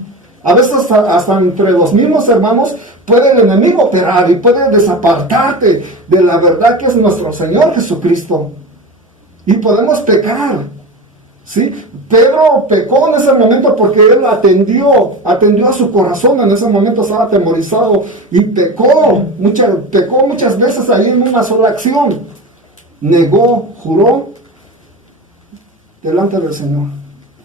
A veces hasta entre los mismos hermanos puede el enemigo operar y puede desapartarte de la verdad que es nuestro Señor Jesucristo. Y podemos pecar, ¿sí? Pedro pecó en ese momento porque él atendió a su corazón. En ese momento estaba atemorizado y pecó muchas veces ahí en una sola acción. Negó, juró delante del Señor.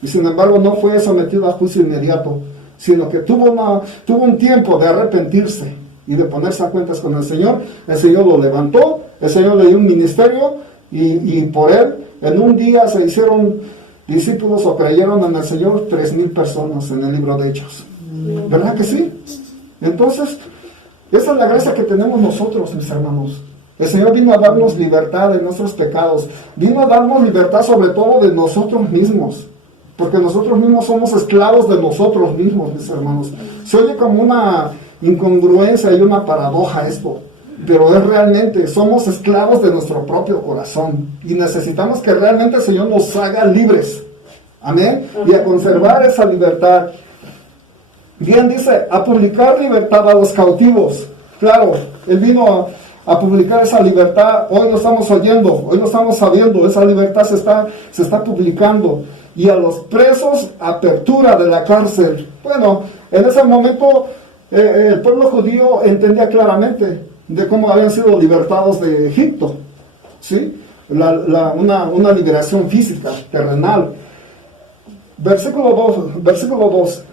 Y sin embargo no fue sometido a juicio inmediato, sino que tuvo un tiempo de arrepentirse y de ponerse a cuentas con el Señor lo levantó, el Señor le dio un ministerio y por él en un día se hicieron discípulos o creyeron en el Señor 3,000 personas en el libro de Hechos. ¿Verdad que sí? Entonces, esa es la gracia que tenemos nosotros, mis hermanos. El Señor vino a darnos libertad de nuestros pecados, vino a darnos libertad sobre todo de nosotros mismos, porque nosotros mismos somos esclavos de nosotros mismos, mis hermanos. Se oye como una incongruencia y una paradoja esto, pero es realmente, somos esclavos de nuestro propio corazón y necesitamos que realmente el Señor nos haga libres, amén, y a conservar esa libertad. Bien dice, a publicar libertad a los cautivos. Claro, Él vino a publicar esa libertad. Hoy lo estamos oyendo, hoy lo estamos sabiendo, esa libertad se está publicando. Y a los presos, apertura de la cárcel. Bueno, en ese momento el pueblo judío entendía claramente de cómo habían sido libertados de Egipto, ¿sí? Una liberación física, terrenal. Versículo 2.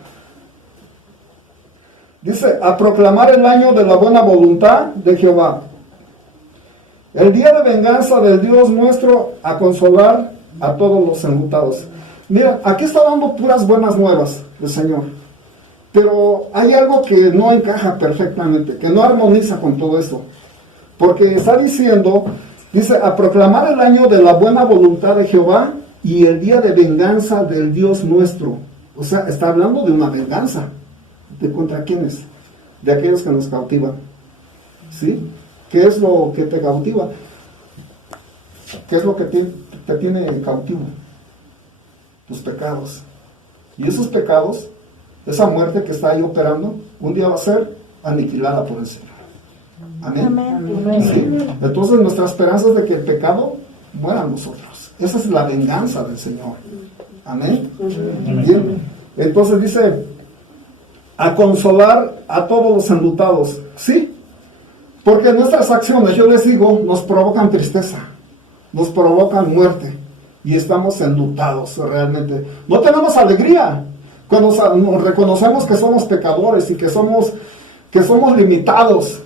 Dice, a proclamar el año de la buena voluntad de Jehová, el día de venganza del Dios nuestro, a consolar a todos los enlutados. Mira, aquí está dando puras buenas nuevas el Señor, pero hay algo que no encaja perfectamente, que no armoniza con todo esto, porque está diciendo, dice, a proclamar el año de la buena voluntad de Jehová y el día de venganza del Dios nuestro. O sea, está hablando de una venganza. ¿De contra quiénes? De aquellos que nos cautivan. ¿Sí? ¿Qué es lo que te cautiva? ¿Qué es lo que te tiene cautivo? Tus pecados. Y esos pecados, esa muerte que está ahí operando, un día va a ser aniquilada por el Señor. Amén. Amén. ¿Sí? Entonces nuestra esperanza es de que el pecado muera en nosotros. Esa es la venganza del Señor. Amén. Bien. Entonces dice, a consolar a todos los enlutados. Sí, porque nuestras acciones, yo les digo, nos provocan tristeza, nos provocan muerte, y estamos enlutados realmente. No tenemos alegría cuando nos reconocemos que somos pecadores y que somos limitados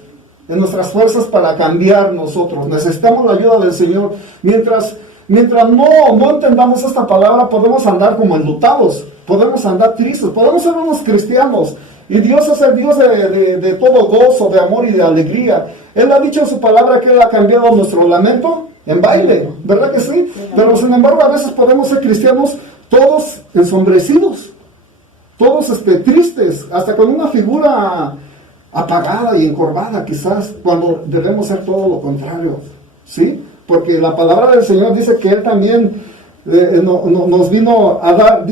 en nuestras fuerzas para cambiar nosotros. Necesitamos la ayuda del Señor. Mientras no entendamos esta palabra, podemos andar como enlutados, podemos andar tristes, podemos ser unos cristianos. Y Dios es el Dios de todo gozo, de amor y de alegría. Él ha dicho en su palabra que Él ha cambiado nuestro lamento en baile, ¿verdad que sí? Pero sin embargo a veces podemos ser cristianos todos ensombrecidos, todos tristes, hasta con una figura apagada y encorvada quizás, cuando debemos ser todo lo contrario, ¿sí? Porque la palabra del Señor dice que Él también nos vino a dar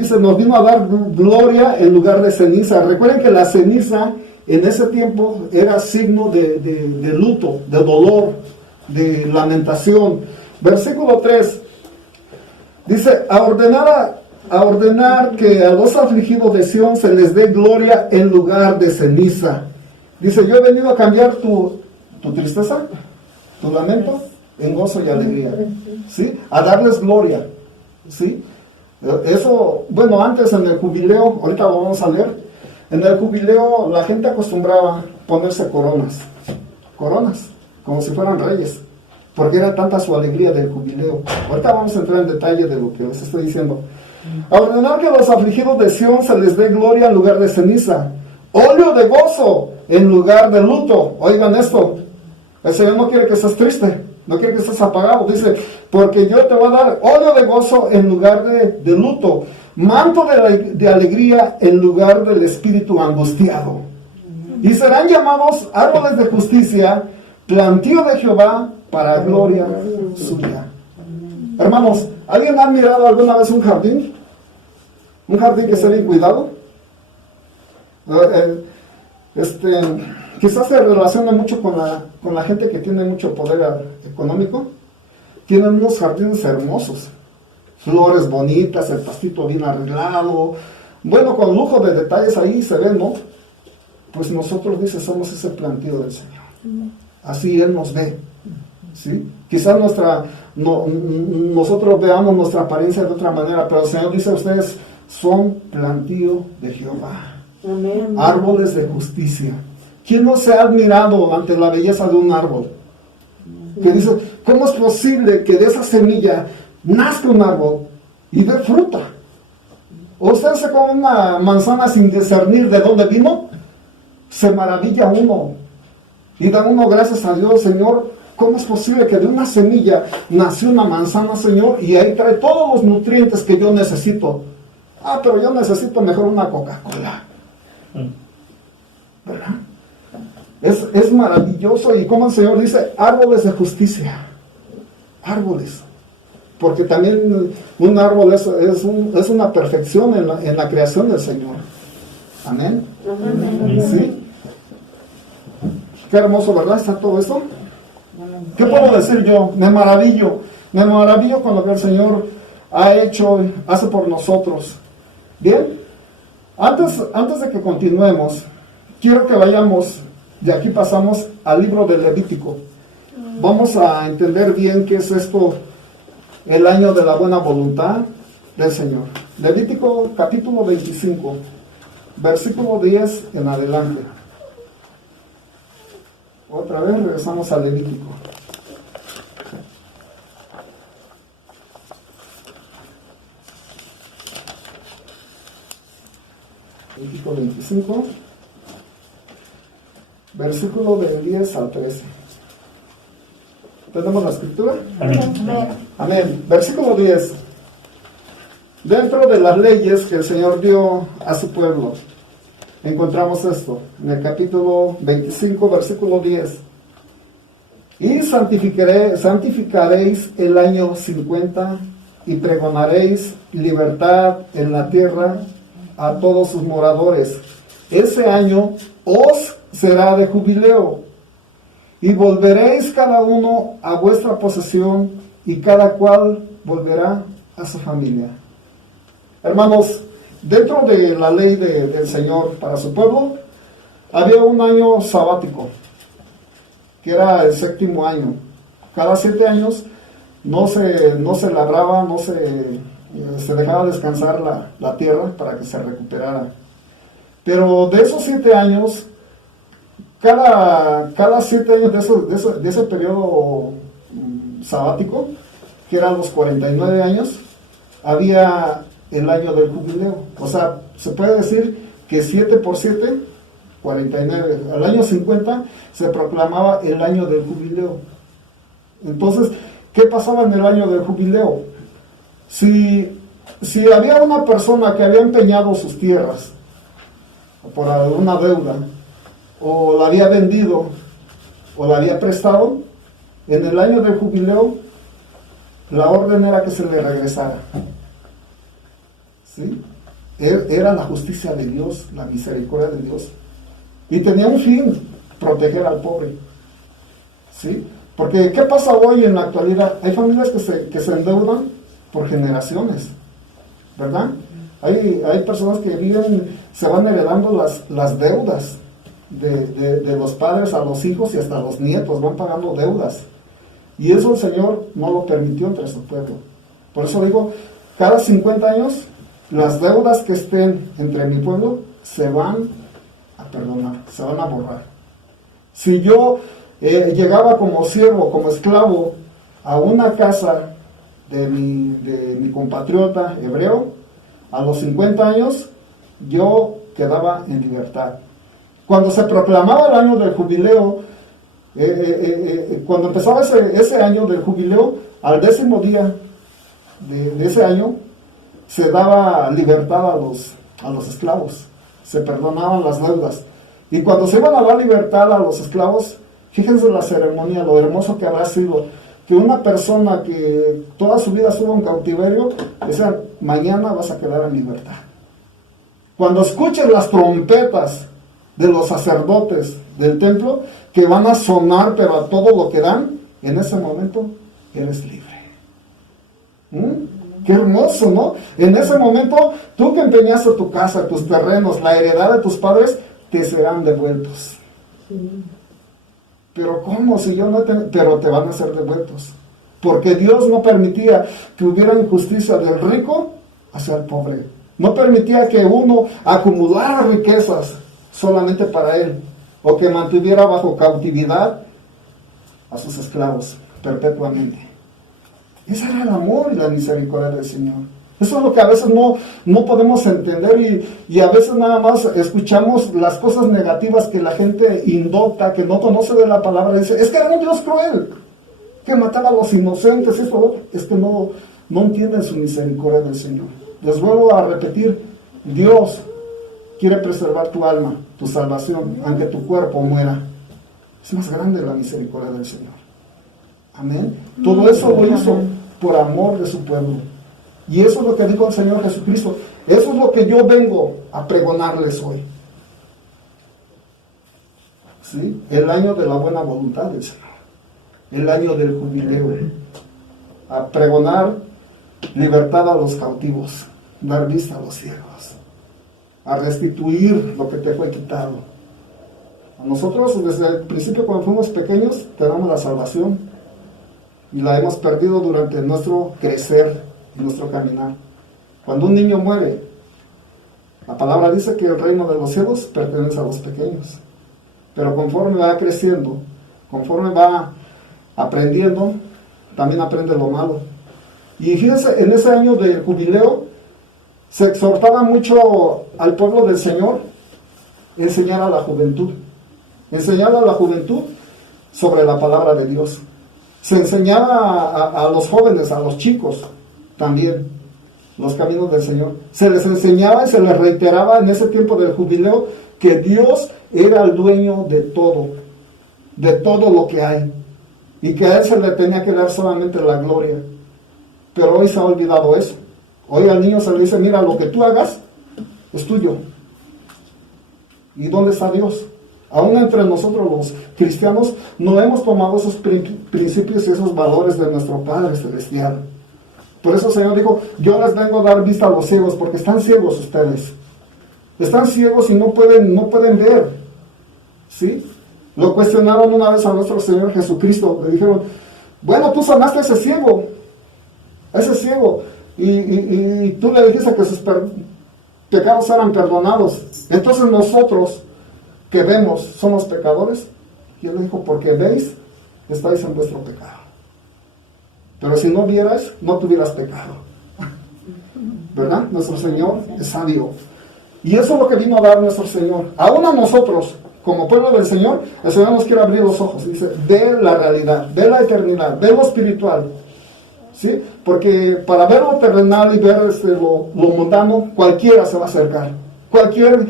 gloria en lugar de ceniza. Recuerden que la ceniza en ese tiempo era signo de luto, de dolor, de lamentación. Versículo 3 dice, a ordenar que a los afligidos de Sión se les dé gloria en lugar de ceniza. Dice, yo he venido a cambiar tu tristeza, tu lamento, en gozo y alegría, ¿sí? A darles gloria, ¿sí? Eso, bueno, antes en el jubileo, ahorita lo vamos a leer, en el jubileo la gente acostumbraba ponerse coronas, como si fueran reyes, porque era tanta su alegría del jubileo. Ahorita vamos a entrar en detalle de lo que les estoy diciendo. A ordenar que a los afligidos de Sión se les dé gloria en lugar de ceniza, óleo de gozo en lugar de luto. Oigan esto, el Señor no quiere que estés triste, no quiere que estés apagado. Dice, porque yo te voy a dar óleo de gozo en lugar de luto, manto de alegría en lugar del espíritu angustiado. Y serán llamados árboles de justicia, plantío de Jehová para gloria suya. Hermanos, ¿alguien ha mirado alguna vez un jardín? ¿Un jardín que esté bien cuidado? Quizás se relaciona mucho con la gente que tiene mucho poder económico. Tienen unos jardines hermosos, flores bonitas, el pastito bien arreglado, bueno, con lujo de detalles ahí se ve, ¿no? Pues nosotros, dice, somos ese plantío del Señor. Así Él nos ve, ¿sí? Quizás nosotros veamos nuestra apariencia de otra manera, pero el Señor dice, ustedes son plantío de Jehová. Amén. Árboles de justicia. ¿Quién no se ha admirado ante la belleza de un árbol? Que dice, ¿cómo es posible que de esa semilla nazca un árbol y dé fruta? O usted se come una manzana sin discernir de dónde vino, se maravilla uno y da uno gracias a Dios, Señor. ¿Cómo es posible que de una semilla nació una manzana, Señor, y ahí trae todos los nutrientes que yo necesito? Ah, pero yo necesito mejor una Coca-Cola, ¿verdad? Es maravilloso. Y como el Señor dice, árboles de justicia, árboles, porque también un árbol es una perfección en la creación del Señor. Amén. ¿Sí? Qué hermoso, ¿verdad? Está todo esto. ¿Qué puedo decir yo? Me maravillo con lo que el Señor ha hecho, hace por nosotros. Bien, antes de que continuemos, quiero que vayamos, de aquí pasamos al libro de Levítico. Vamos a entender bien qué es esto, el año de la buena voluntad del Señor. Levítico capítulo 25, versículo 10 en adelante. Otra vez regresamos a Levítico. Levítico 25, versículo del 10 al 13. ¿Tenemos la escritura? Amén. Amén. Versículo 10. Dentro de las leyes que el Señor dio a su pueblo, encontramos esto, en el capítulo 25, versículo 10. Y santificaréis el año 50 y pregonaréis libertad en la tierra a todos sus moradores. Ese año os será de jubileo y volveréis cada uno a vuestra posesión y cada cual volverá a su familia. Hermanos, dentro de la ley del Señor para su pueblo, había un año sabático, que era el 7º año. Cada 7 años no se labraba, se dejaba descansar la tierra para que se recuperara. Pero de esos 7 años, cada 7 años de ese periodo sabático, que eran los 49 años, había el año del jubileo. O sea, se puede decir que 7 por 7, 49. Al año 50 se proclamaba el año del jubileo. Entonces, ¿qué pasaba en el año del jubileo? Si había una persona que había empeñado sus tierras por alguna deuda, o la había vendido, o la había prestado, en el año del jubileo, la orden era que se le regresara. ¿Sí? Era la justicia de Dios, la misericordia de Dios. Y tenía un fin, proteger al pobre. ¿Sí? Porque, ¿qué pasa hoy en la actualidad? Hay familias que se endeudan por generaciones, ¿verdad? Hay personas que se van heredando las deudas de los padres a los hijos y hasta los nietos, van pagando deudas. Y eso el Señor no lo permitió entre su pueblo. Por eso digo, cada 50 años, las deudas que estén entre mi pueblo se van a perdonar, se van a borrar. Si yo llegaba como siervo, como esclavo, a una casa de mi compatriota hebreo, a los 50 años, yo quedaba en libertad. Cuando se proclamaba el año del jubileo, cuando empezaba ese año del jubileo, al 10º día de ese año, se daba libertad a los esclavos, se perdonaban las deudas. Y cuando se iban a dar libertad a los esclavos, fíjense la ceremonia, lo hermoso que habrá sido, que una persona que toda su vida estuvo en cautiverio, decían, mañana vas a quedar en libertad. Cuando escuchen las trompetas de los sacerdotes del templo, que van a sonar, pero a todo lo que dan, en ese momento eres libre. Qué hermoso, ¿no? En ese momento, tú que empeñaste tu casa, tus terrenos, la heredad de tus padres, te serán devueltos. Sí. Pero ¿cómo? Si yo no pero te van a ser devueltos. Porque Dios no permitía que hubiera injusticia del rico hacia el pobre. No permitía que uno acumulara riquezas solamente para él. o que mantuviera bajo cautividad a sus esclavos perpetuamente. Ese era el amor y la misericordia del Señor. Eso es lo que a veces no podemos entender y a veces nada más escuchamos las cosas negativas que la gente indocta, que no conoce de la palabra. Dice, es que era un Dios cruel, que mataba a los inocentes. Esto es que no entienden su misericordia del Señor. Les vuelvo a repetir, Dios quiere preservar tu alma, tu salvación, aunque tu cuerpo muera. Es más grande la misericordia del Señor. Amén. Todo eso lo hizo por amor de su pueblo. Y eso es lo que dijo el Señor Jesucristo. Eso es lo que yo vengo a pregonarles hoy. ¿Sí? El año de la buena voluntad del Señor. El año del jubileo. A pregonar libertad a los cautivos. Dar vista a los ciegos. A restituir lo que te fue quitado. A nosotros, desde el principio, cuando fuimos pequeños, tenemos la salvación. Y la hemos perdido durante nuestro crecer y nuestro caminar. Cuando un niño muere, la palabra dice que el reino de los cielos pertenece a los pequeños. Pero conforme va creciendo, conforme va aprendiendo, también aprende lo malo. Y fíjense, en ese año del jubileo, se exhortaba mucho al pueblo del Señor enseñar a la juventud. Enseñar a la juventud sobre la palabra de Dios. Se enseñaba a los jóvenes, a los chicos, también los caminos del Señor. Se les enseñaba y se les reiteraba en ese tiempo del jubileo que Dios era el dueño de todo lo que hay, y que a Él se le tenía que dar solamente la gloria. Pero hoy se ha olvidado eso. Hoy al niño se le dice, mira, lo que tú hagas es tuyo. ¿Y dónde está Dios? Aún entre nosotros los cristianos no hemos tomado esos principios y esos valores de nuestro Padre Celestial. Por eso el Señor dijo, yo les vengo a dar vista a los ciegos, porque están ciegos ustedes. Están ciegos y no pueden ver. ¿Sí? Lo cuestionaron una vez a nuestro Señor Jesucristo. Le dijeron, bueno, tú sanaste a ese ciego. Y tú le dijiste que sus pecados eran perdonados. Entonces nosotros que vemos somos pecadores. Y él dijo, porque veis, estáis en vuestro pecado. Pero si no vieras, no tuvieras pecado. ¿Verdad? Nuestro Señor es sabio. Y eso es lo que vino a dar nuestro Señor. Aún a nosotros, como pueblo del Señor, el Señor nos quiere abrir los ojos. Dice, ve la realidad, ve la eternidad, ve lo espiritual. ¿Sí? Porque para ver lo terrenal y ver lo mundano, cualquiera se va a acercar. Cualquier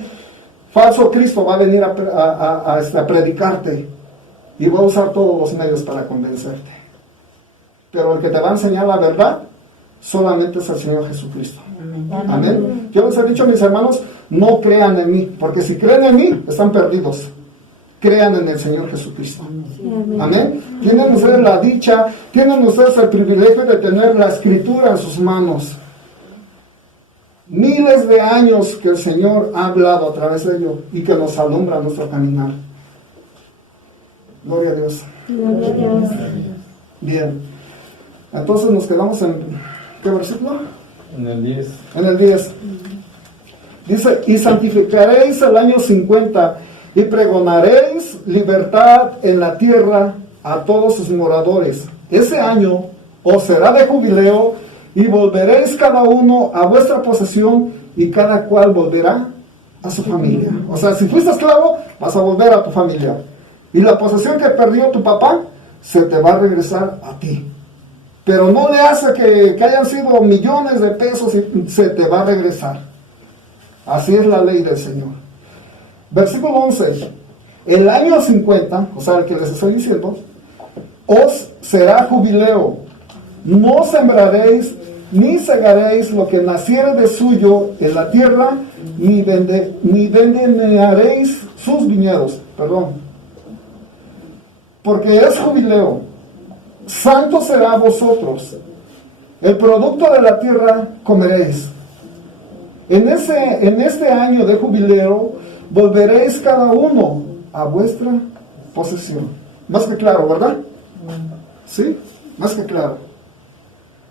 falso Cristo va a venir a predicarte y va a usar todos los medios para convencerte. Pero el que te va a enseñar la verdad solamente es el Señor Jesucristo. Amén. Yo les he dicho a mis hermanos, no crean en mí, porque si creen en mí, están perdidos. Crean en el Señor Jesucristo. Amén. Tienen ustedes la dicha, tienen ustedes el privilegio de tener la Escritura en sus manos. Miles de años que el Señor ha hablado a través de ello y que nos alumbra nuestro caminar. Gloria a Dios. Gloria a Dios. Bien. Entonces nos quedamos en ¿qué versículo? En el 10. En el 10. Dice, y santificaréis el año 50 y pregonaréis libertad en la tierra a todos sus moradores. Ese año os será de jubileo y volveréis cada uno a vuestra posesión y cada cual volverá a su familia. O sea, si fuiste esclavo, vas a volver a tu familia. Y la posesión que perdió tu papá se te va a regresar a ti. Pero no le hace que hayan sido millones de pesos y se te va a regresar. Así es la ley del Señor. Versículo 11. El año 50, o sea, el que les estoy diciendo, os será jubileo. No sembraréis ni segaréis lo que naciere de suyo en la tierra, ni vendenearéis sus viñedos. Porque es jubileo. Santo será a vosotros. El producto de la tierra comeréis. En este año de jubileo volveréis cada uno a vuestra posesión. Más que claro, ¿verdad? ¿Sí? Más que claro.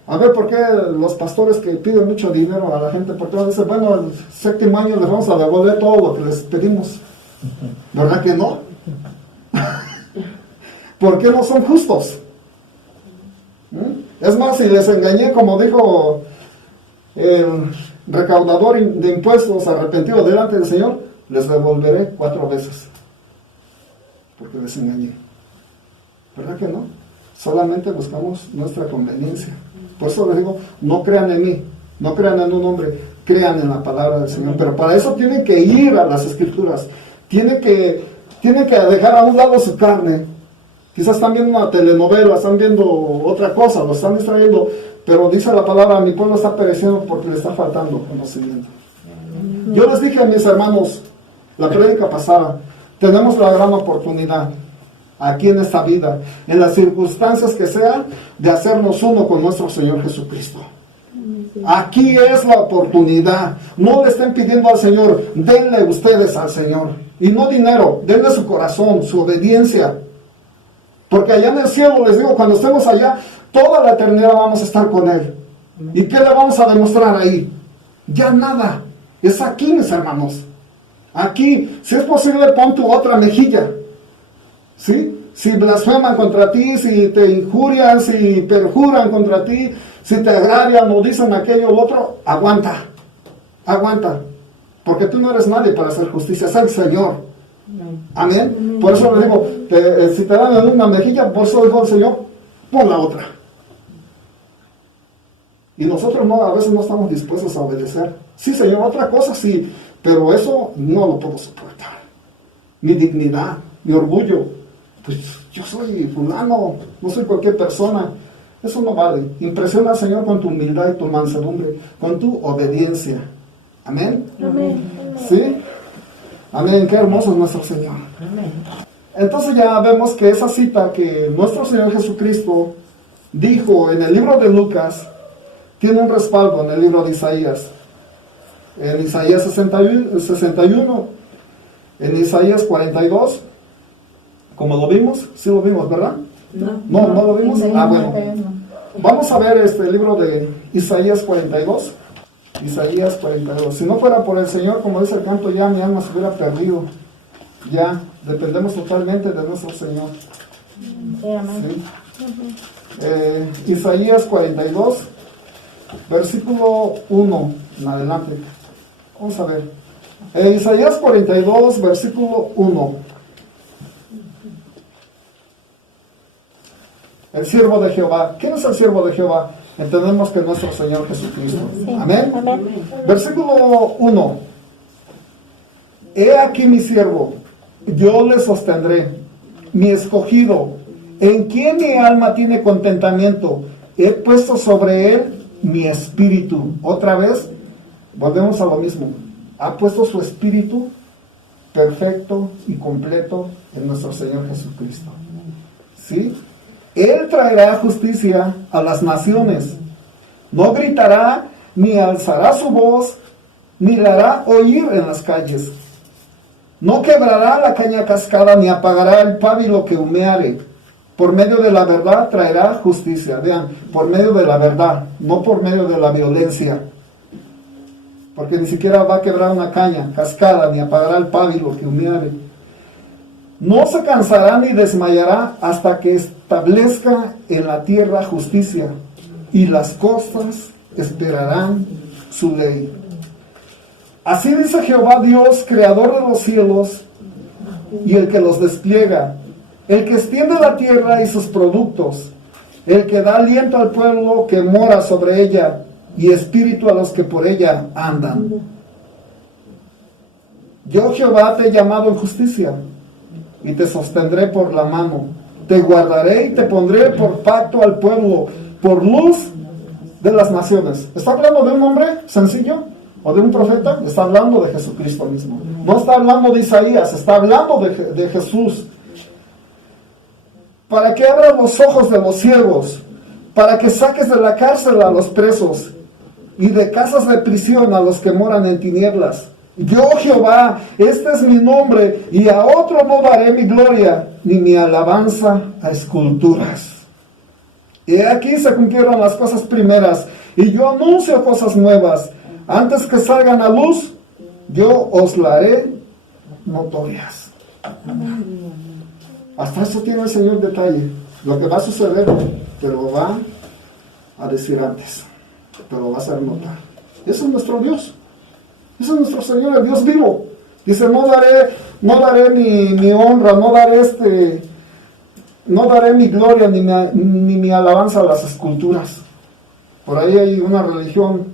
A ver, ¿por qué los pastores que piden mucho dinero a la gente, por qué dicen, bueno, el 7º año les vamos a devolver todo lo que les pedimos? ¿Verdad que no? ¿Por qué no son justos? Es más, si les engañé, como dijo el recaudador de impuestos arrepentido delante del Señor, les devolveré 4 veces. Porque les engañé. ¿Verdad que no? Solamente buscamos nuestra conveniencia. Por eso les digo, no crean en mí, no crean en un hombre, crean en la palabra del Señor. Pero para eso tienen que ir a las Escrituras. Tienen que dejar a un lado su carne. Quizás están viendo una telenovela, están viendo otra cosa, lo están distrayendo, pero dice la palabra, mi pueblo está pereciendo porque le está faltando conocimiento. Yo les dije a mis hermanos, la prédica pasada, tenemos la gran oportunidad, aquí en esta vida, en las circunstancias que sean, de hacernos uno con nuestro Señor Jesucristo. Aquí es la oportunidad. No le estén pidiendo al Señor, denle ustedes al Señor. Y no dinero, denle su corazón, su obediencia. Porque allá en el cielo, les digo, cuando estemos allá, toda la eternidad vamos a estar con Él. ¿Y qué le vamos a demostrar ahí? Ya nada. Es aquí, mis hermanos. Aquí, si es posible, pon tu otra mejilla. ¿Sí? Si blasfeman contra ti, si te injurian, si perjuran contra ti, si te agravian o dicen aquello o otro, aguanta. Aguanta. Porque tú no eres nadie para hacer justicia, es el Señor. Amén. Por eso le digo, si te dan en una mejilla, por eso dijo el Señor, pon la otra. Y nosotros a veces no estamos dispuestos a obedecer. Sí, Señor, otra cosa sí, pero eso no lo puedo soportar. Mi dignidad, mi orgullo, pues yo soy fulano, no soy cualquier persona. Eso no vale. Impresiona al Señor con tu humildad y tu mansedumbre, con tu obediencia. Amén. Amén. ¿Sí? Amén, qué hermoso es nuestro Señor. Amén. Entonces ya vemos que esa cita que nuestro Señor Jesucristo dijo en el libro de Lucas, tiene un respaldo en el libro de Isaías. En Isaías 61, en Isaías 42, como lo vimos, sí lo vimos, ¿verdad? No lo vimos. Bueno. Vamos a ver el libro de Isaías 42. Isaías 42. Si no fuera por el Señor, como dice el canto, ya mi alma se hubiera perdido. Ya dependemos totalmente de nuestro Señor. ¿Sí? Isaías 42, versículo 1 en adelante. Vamos a ver. Isaías 42, versículo 1. El siervo de Jehová. ¿Quién es el siervo de Jehová? Entendemos que es nuestro Señor Jesucristo. Sí. Amén. Amén. Versículo 1. He aquí mi siervo, yo le sostendré, mi escogido, en quien mi alma tiene contentamiento. He puesto sobre él mi espíritu. Otra vez, volvemos a lo mismo. Ha puesto su espíritu perfecto y completo en nuestro Señor Jesucristo. ¿Sí? Él traerá justicia a las naciones. No gritará, ni alzará su voz, ni la hará oír en las calles. No quebrará la caña cascada, ni apagará el pábilo que humeare. Por medio de la verdad traerá justicia. Vean, por medio de la verdad, no por medio de la violencia. Porque ni siquiera va a quebrar una caña cascada, ni apagará el pábilo que humeare. No se cansará ni desmayará hasta que establezca en la tierra justicia, y las costas esperarán su ley. Así dice Jehová Dios, creador de los cielos, y el que los despliega, el que extiende la tierra y sus productos, el que da aliento al pueblo que mora sobre ella, y espíritu a los que por ella andan. Yo Jehová te he llamado en justicia, y te sostendré por la mano, te guardaré y te pondré por pacto al pueblo, por luz de las naciones. ¿Está hablando de un hombre sencillo o de un profeta? Está hablando de Jesucristo mismo. No está hablando de Isaías, está hablando de Jesús. Para que abras los ojos de los ciegos, para que saques de la cárcel a los presos y de casas de prisión a los que moran en tinieblas. Yo Jehová, este es mi nombre, y a otro no daré mi gloria, ni mi alabanza a esculturas. Y aquí se cumplieron las cosas primeras, y yo anuncio cosas nuevas. Antes que salgan a luz, yo os la haré notorias. Amén. Hasta eso tiene el Señor detalle. Lo que va a suceder, te lo va a decir antes. Te lo va a hacer notar. Ese es nuestro Dios. Ese es nuestro Señor, el Dios vivo. Dice, no daré mi honra, no daré mi gloria ni mi alabanza a las esculturas. Por ahí hay una religión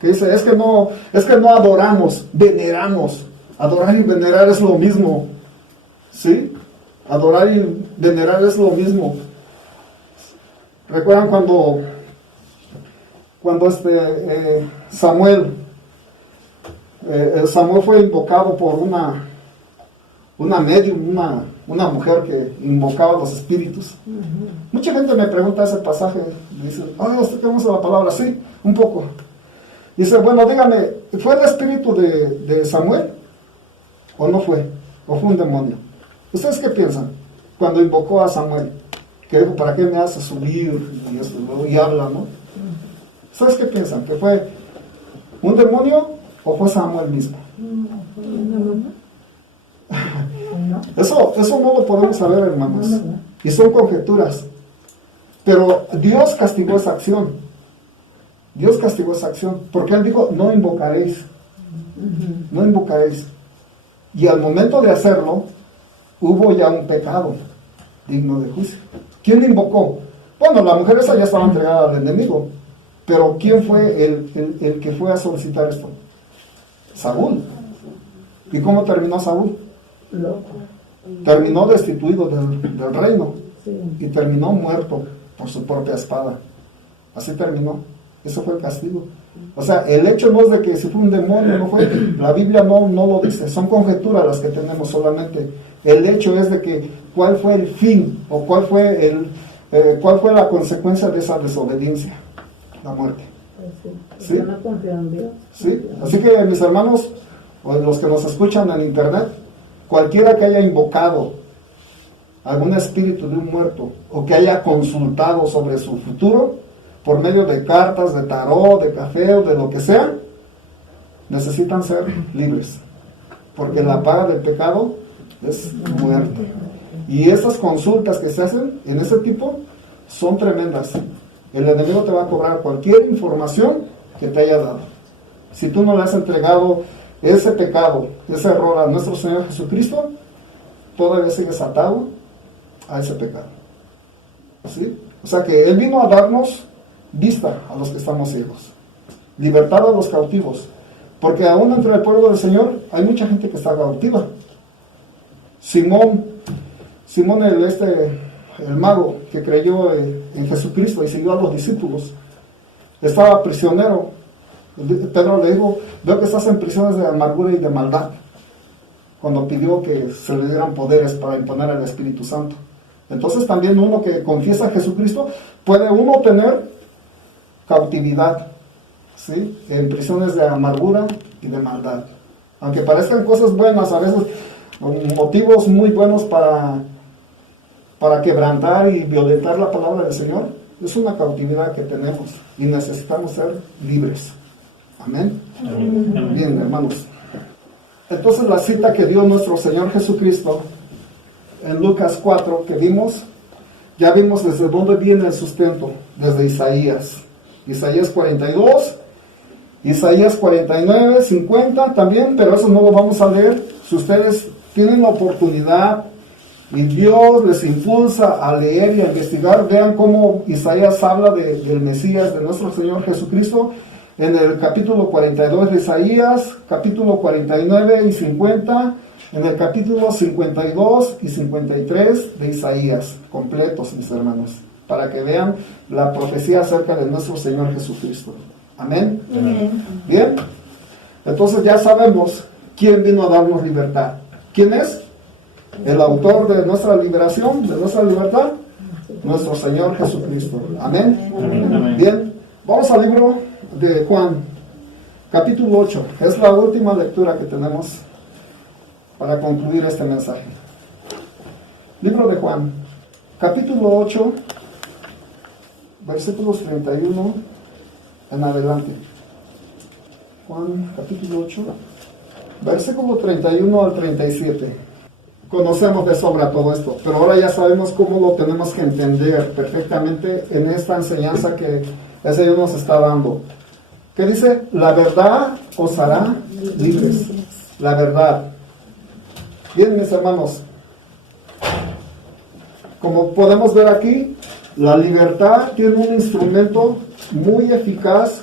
que dice, es que no adoramos, veneramos. Adorar y venerar es lo mismo. ¿Sí? Adorar y venerar es lo mismo. ¿Recuerdan cuando Samuel fue invocado por una medium, una mujer que invocaba los espíritus? Mucha gente me pregunta ese pasaje, me dice, ¿usted conoce la palabra? Sí, un poco. Dice, bueno, dígame, ¿fue el espíritu de Samuel? ¿O no fue? ¿O fue un demonio? ¿Ustedes qué piensan cuando invocó a Samuel? Que dijo, ¿para qué me hace subir? Y habla, ¿no? ¿Ustedes qué piensan? ¿Que fue un demonio o fue Samuel mismo? Eso no lo podemos saber, hermanos. Y son conjeturas. Pero Dios castigó esa acción. Dios castigó esa acción. Porque Él dijo, no invocaréis. No invocaréis. Y al momento de hacerlo, hubo ya un pecado digno de juicio. ¿Quién invocó? Bueno, la mujer esa ya estaba entregada al enemigo. Pero ¿quién fue el que fue a solicitar esto? Saúl. ¿Y cómo terminó Saúl? Terminó destituido del reino. Y terminó muerto por su propia espada. Así terminó. Eso fue el castigo. O sea, el hecho no es de que si fue un demonio, no fue. La Biblia no lo dice. Son conjeturas las que tenemos solamente. El hecho es de que cuál fue el fin o cuál fue la consecuencia de esa desobediencia. La muerte. ¿Sí? ¿Sí? Así que mis hermanos, o los que nos escuchan en internet, cualquiera que haya invocado algún espíritu de un muerto o que haya consultado sobre su futuro por medio de cartas, de tarot, de café o de lo que sea, necesitan ser libres, porque la paga del pecado es muerte. Y esas consultas que se hacen en ese tipo son tremendas. El enemigo te va a cobrar cualquier información que te haya dado. Si tú no le has entregado ese pecado, ese error a nuestro Señor Jesucristo, todavía sigues atado a ese pecado. ¿Sí? O sea que Él vino a darnos vista a los que estamos ciegos, libertad a los cautivos, porque aún entre el pueblo del Señor hay mucha gente que está cautiva. Simón el mago que creyó en Jesucristo y siguió a los discípulos, estaba prisionero. Pedro le dijo, veo que estás en prisiones de amargura y de maldad, cuando pidió que se le dieran poderes para imponer al Espíritu Santo. Entonces también uno que confiesa a Jesucristo, puede uno tener cautividad, ¿sí? En prisiones de amargura y de maldad. Aunque parezcan cosas buenas, a veces motivos muy buenos para quebrantar y violentar la palabra del Señor, es una cautividad que tenemos y necesitamos ser libres. Amén. Amén. Bien, hermanos. Entonces la cita que dio nuestro Señor Jesucristo en Lucas 4 que vimos, ya vimos desde dónde viene el sustento, desde Isaías 42, Isaías 49, 50 también, pero eso no lo vamos a leer. Si ustedes tienen la oportunidad y Dios les impulsa a leer y a investigar, vean cómo Isaías habla del Mesías, de nuestro Señor Jesucristo, en el capítulo 42 de Isaías, capítulo 49 y 50, en el capítulo 52 y 53 de Isaías, completos, mis hermanos, para que vean la profecía acerca de nuestro Señor Jesucristo. Amén. Amén. Bien, entonces ya sabemos quién vino a darnos libertad. ¿Quién es? El autor de nuestra liberación, de nuestra libertad, nuestro Señor Jesucristo. Amén. Amén. Bien, vamos al libro de Juan, capítulo 8. Es la última lectura que tenemos para concluir este mensaje. Libro de Juan, capítulo 8, versículos 31 en adelante. Juan, capítulo 8, versículo 31 al 37. conocemos de sobra todo esto, pero ahora ya sabemos cómo lo tenemos que entender perfectamente en esta enseñanza que el Señor nos está dando. ¿Qué dice? La verdad os hará libres. La verdad. Bien, mis hermanos, como podemos ver aquí, la libertad tiene un instrumento muy eficaz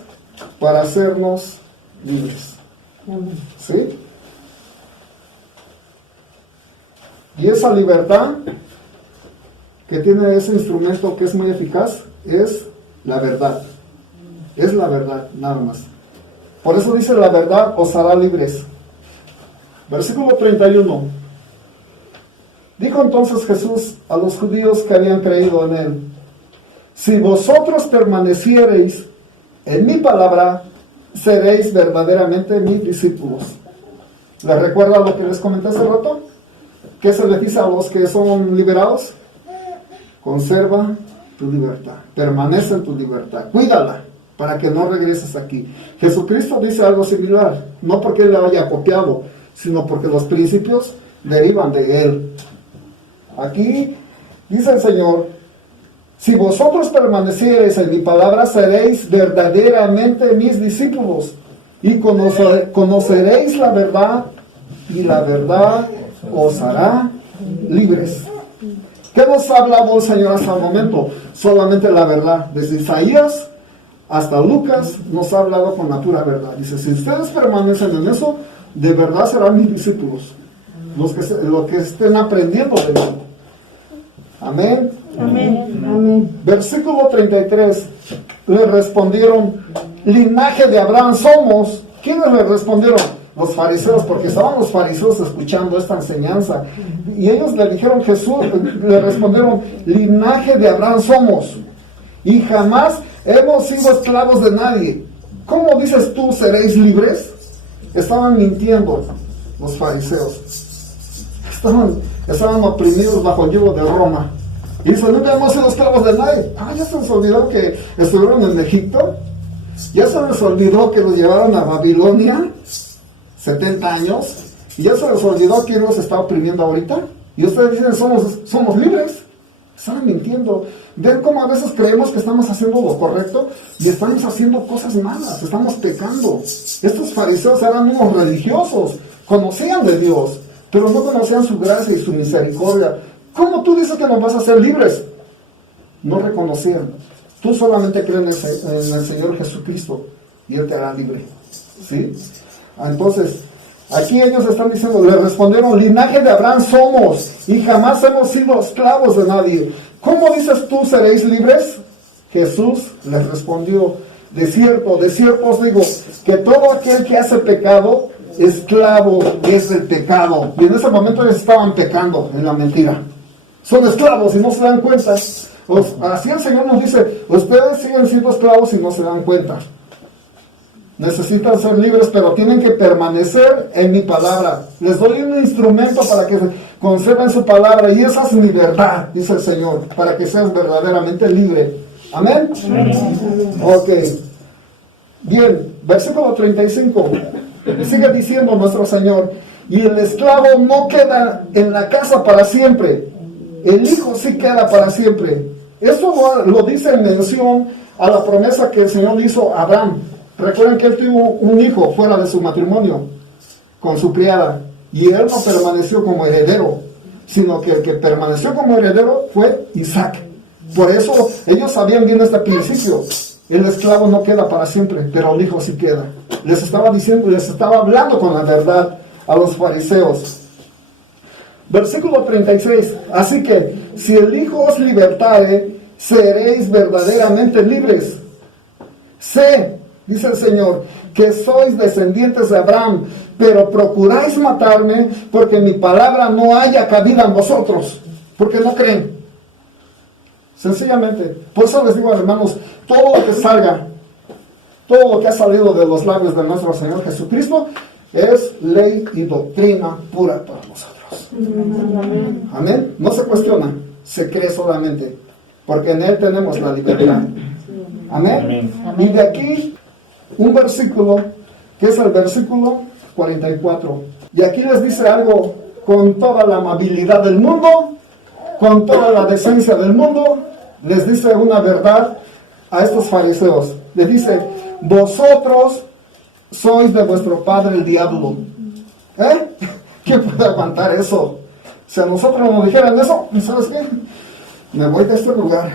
para hacernos libres. ¿Sí? Y esa libertad que tiene ese instrumento que es muy eficaz es la verdad. Es la verdad, nada más. Por eso dice, la verdad os hará libres. Versículo 31. Dijo entonces Jesús a los judíos que habían creído en él: si vosotros permaneciereis en mi palabra, seréis verdaderamente mis discípulos. ¿Les recuerda lo que les comenté hace rato? ¿Qué se les dice a los que son liberados? Conserva tu libertad, permanece en tu libertad, cuídala para que no regreses aquí. Jesucristo dice algo similar, no porque él le haya copiado, sino porque los principios derivan de él. Aquí dice el Señor: si vosotros permaneciereis en mi palabra, seréis verdaderamente mis discípulos y conoceréis la verdad, y la verdad os hará libres. ¿Qué nos ha hablado el Señor hasta el momento? Solamente la verdad. Desde Isaías hasta Lucas nos ha hablado con la pura verdad. Dice, si ustedes permanecen en eso, de verdad serán mis discípulos, los que estén aprendiendo de mí. Amén. Amén. Amén. Versículo 33. Le respondieron: linaje de Abraham somos. ¿Quiénes le respondieron? Los fariseos, porque estaban los fariseos escuchando esta enseñanza. Y ellos le dijeron, le respondieron: linaje de Abraham somos, y jamás hemos sido esclavos de nadie. ¿Cómo dices tú seréis libres? Estaban mintiendo los fariseos. Estaban oprimidos bajo el yugo de Roma. Y dicen, nunca hemos sido esclavos de nadie. Ya se les olvidó que estuvieron en Egipto. Ya se les olvidó que los llevaron a Babilonia 70 años. Y ya se les olvidó quién los está oprimiendo ahorita. Y ustedes dicen, somos libres. Están mintiendo. Ven cómo a veces creemos que estamos haciendo lo correcto y estamos haciendo cosas malas, estamos pecando. Estos fariseos eran unos religiosos, conocían de Dios, pero no conocían su gracia y su misericordia. ¿Cómo tú dices que nos vas a hacer libres? No reconocían. Tú solamente crees en el Señor Jesucristo y Él te hará libre. ¿Sí? Entonces, aquí ellos están diciendo, le respondieron, linaje de Abraham somos y jamás hemos sido esclavos de nadie. ¿Cómo dices tú seréis libres? Jesús les respondió, de cierto os digo, que todo aquel que hace pecado, esclavo es del pecado. Y en ese momento ellos estaban pecando en la mentira. Son esclavos y no se dan cuenta. Así el Señor nos dice, ustedes siguen siendo esclavos y no se dan cuenta. Necesitan ser libres, pero tienen que permanecer en mi palabra. Les doy un instrumento para que conserven su palabra, y esa es mi verdad, dice el Señor, para que seas verdaderamente libre. ¿Amén? Ok. Bien, versículo 35. Sigue diciendo nuestro Señor, y el esclavo no queda en la casa para siempre, el hijo sí queda para siempre. Esto lo dice en mención a la promesa que el Señor hizo a Abraham. Recuerden que él tuvo un hijo fuera de su matrimonio con su criada, y él no permaneció como heredero, sino que el que permaneció como heredero fue Isaac. Por eso ellos sabían bien este principio: el esclavo no queda para siempre, pero el hijo sí queda. Les estaba diciendo, les estaba hablando con la verdad a los fariseos. Versículo 36. Así que si el Hijo os libertare, seréis verdaderamente libres. Sé, dice el Señor, que sois descendientes de Abraham, pero procuráis matarme, porque mi palabra no haya cabida en vosotros, porque no creen. Sencillamente. Por eso les digo, hermanos, todo lo que salga, todo lo que ha salido de los labios de nuestro Señor Jesucristo, es ley y doctrina pura para nosotros. Amén. No se cuestiona, se cree solamente, porque en Él tenemos la libertad. Amén. Y de aquí un versículo, que es el versículo 44. Y aquí les dice algo con toda la amabilidad del mundo, con toda la decencia del mundo, les dice una verdad a estos fariseos. Les dice, vosotros sois de vuestro padre el diablo. ¿Quién puede aguantar eso? Si a nosotros nos dijeran eso, ¿sabes qué? Me voy de este lugar.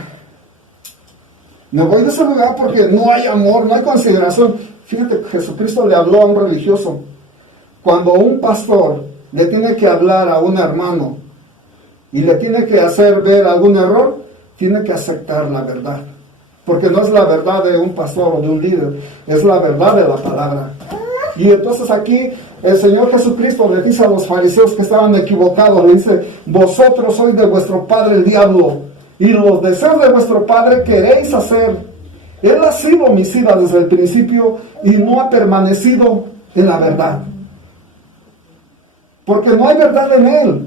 Me voy de ese lugar porque no hay amor, no hay consideración. Fíjate que Jesucristo le habló a un religioso. Cuando un pastor le tiene que hablar a un hermano y le tiene que hacer ver algún error, tiene que aceptar la verdad. Porque no es la verdad de un pastor o de un líder, es la verdad de la palabra. Y entonces aquí el Señor Jesucristo le dice a los fariseos que estaban equivocados, le dice, vosotros sois de vuestro padre el diablo, y los deseos de vuestro padre queréis hacer. Él ha sido homicida desde el principio y no ha permanecido en la verdad. Porque no hay verdad en él.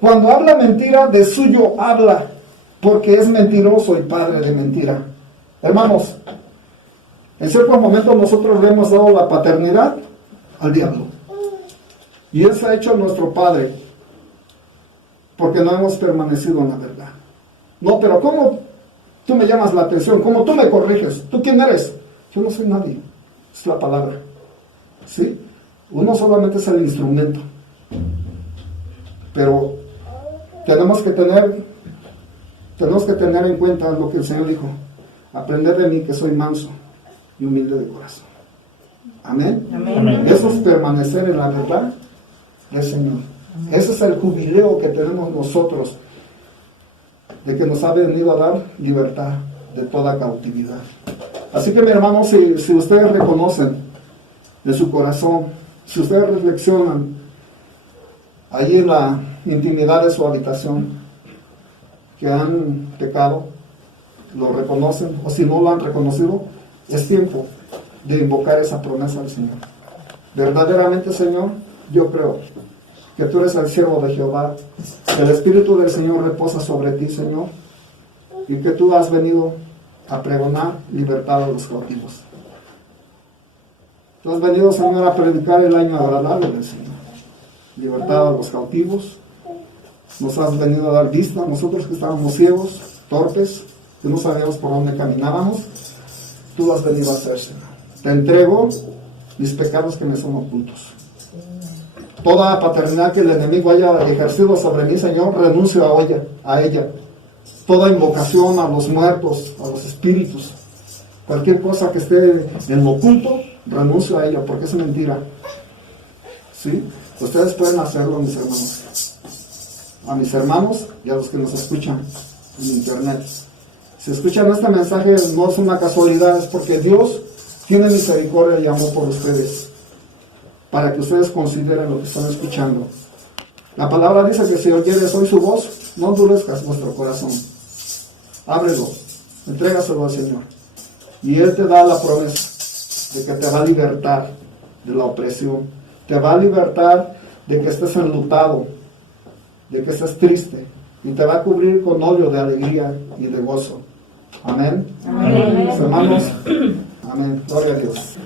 Cuando habla mentira, de suyo habla, porque es mentiroso y padre de mentira. Hermanos, en ciertos momentos nosotros le hemos dado la paternidad al diablo. Y él se ha hecho nuestro padre, porque no hemos permanecido en la verdad. No, pero ¿cómo tú me llamas la atención? ¿Cómo tú me corriges? ¿Tú quién eres? Yo no soy nadie. Es la palabra. ¿Sí? Uno solamente es el instrumento. Pero tenemos que tener en cuenta lo que el Señor dijo. Aprender de mí que soy manso y humilde de corazón. Amén. Amén. Eso es permanecer en la verdad del Señor. Ese es el jubileo que tenemos nosotros, de que nos ha venido a dar libertad de toda cautividad. Así que, mi hermano, si ustedes reconocen de su corazón, si ustedes reflexionan allí en la intimidad de su habitación, que han pecado, lo reconocen, o si no lo han reconocido, es tiempo de invocar esa promesa al Señor. Verdaderamente, Señor, yo creo que tú eres el siervo de Jehová, que el Espíritu del Señor reposa sobre ti, Señor, y que tú has venido a pregonar libertad a los cautivos. Tú has venido, Señor, a predicar el año agradable del Señor. Libertad a los cautivos. Nos has venido a dar vista a nosotros que estábamos ciegos, torpes, que no sabíamos por dónde caminábamos. Tú lo has venido a hacer, Señor. Te entrego mis pecados que me son ocultos. Toda paternidad que el enemigo haya ejercido sobre mí, Señor, renuncio a ella. Toda invocación a los muertos, a los espíritus, cualquier cosa que esté en lo oculto, renuncio a ella, porque es mentira. ¿Sí? Ustedes pueden hacerlo, mis hermanos. A mis hermanos y a los que nos escuchan en internet. Si escuchan este mensaje, no es una casualidad, es porque Dios tiene misericordia y amor por ustedes, para que ustedes consideren lo que están escuchando. La palabra dice que si oyeres hoy su voz, no endurezcas vuestro corazón. Ábrelo, entrégaselo al Señor. Y Él te da la promesa de que te va a libertar de la opresión. Te va a libertar de que estés enlutado, de que estés triste. Y te va a cubrir con óleo de alegría y de gozo. Amén. Amén. Mis hermanos, amén. Gloria a Dios.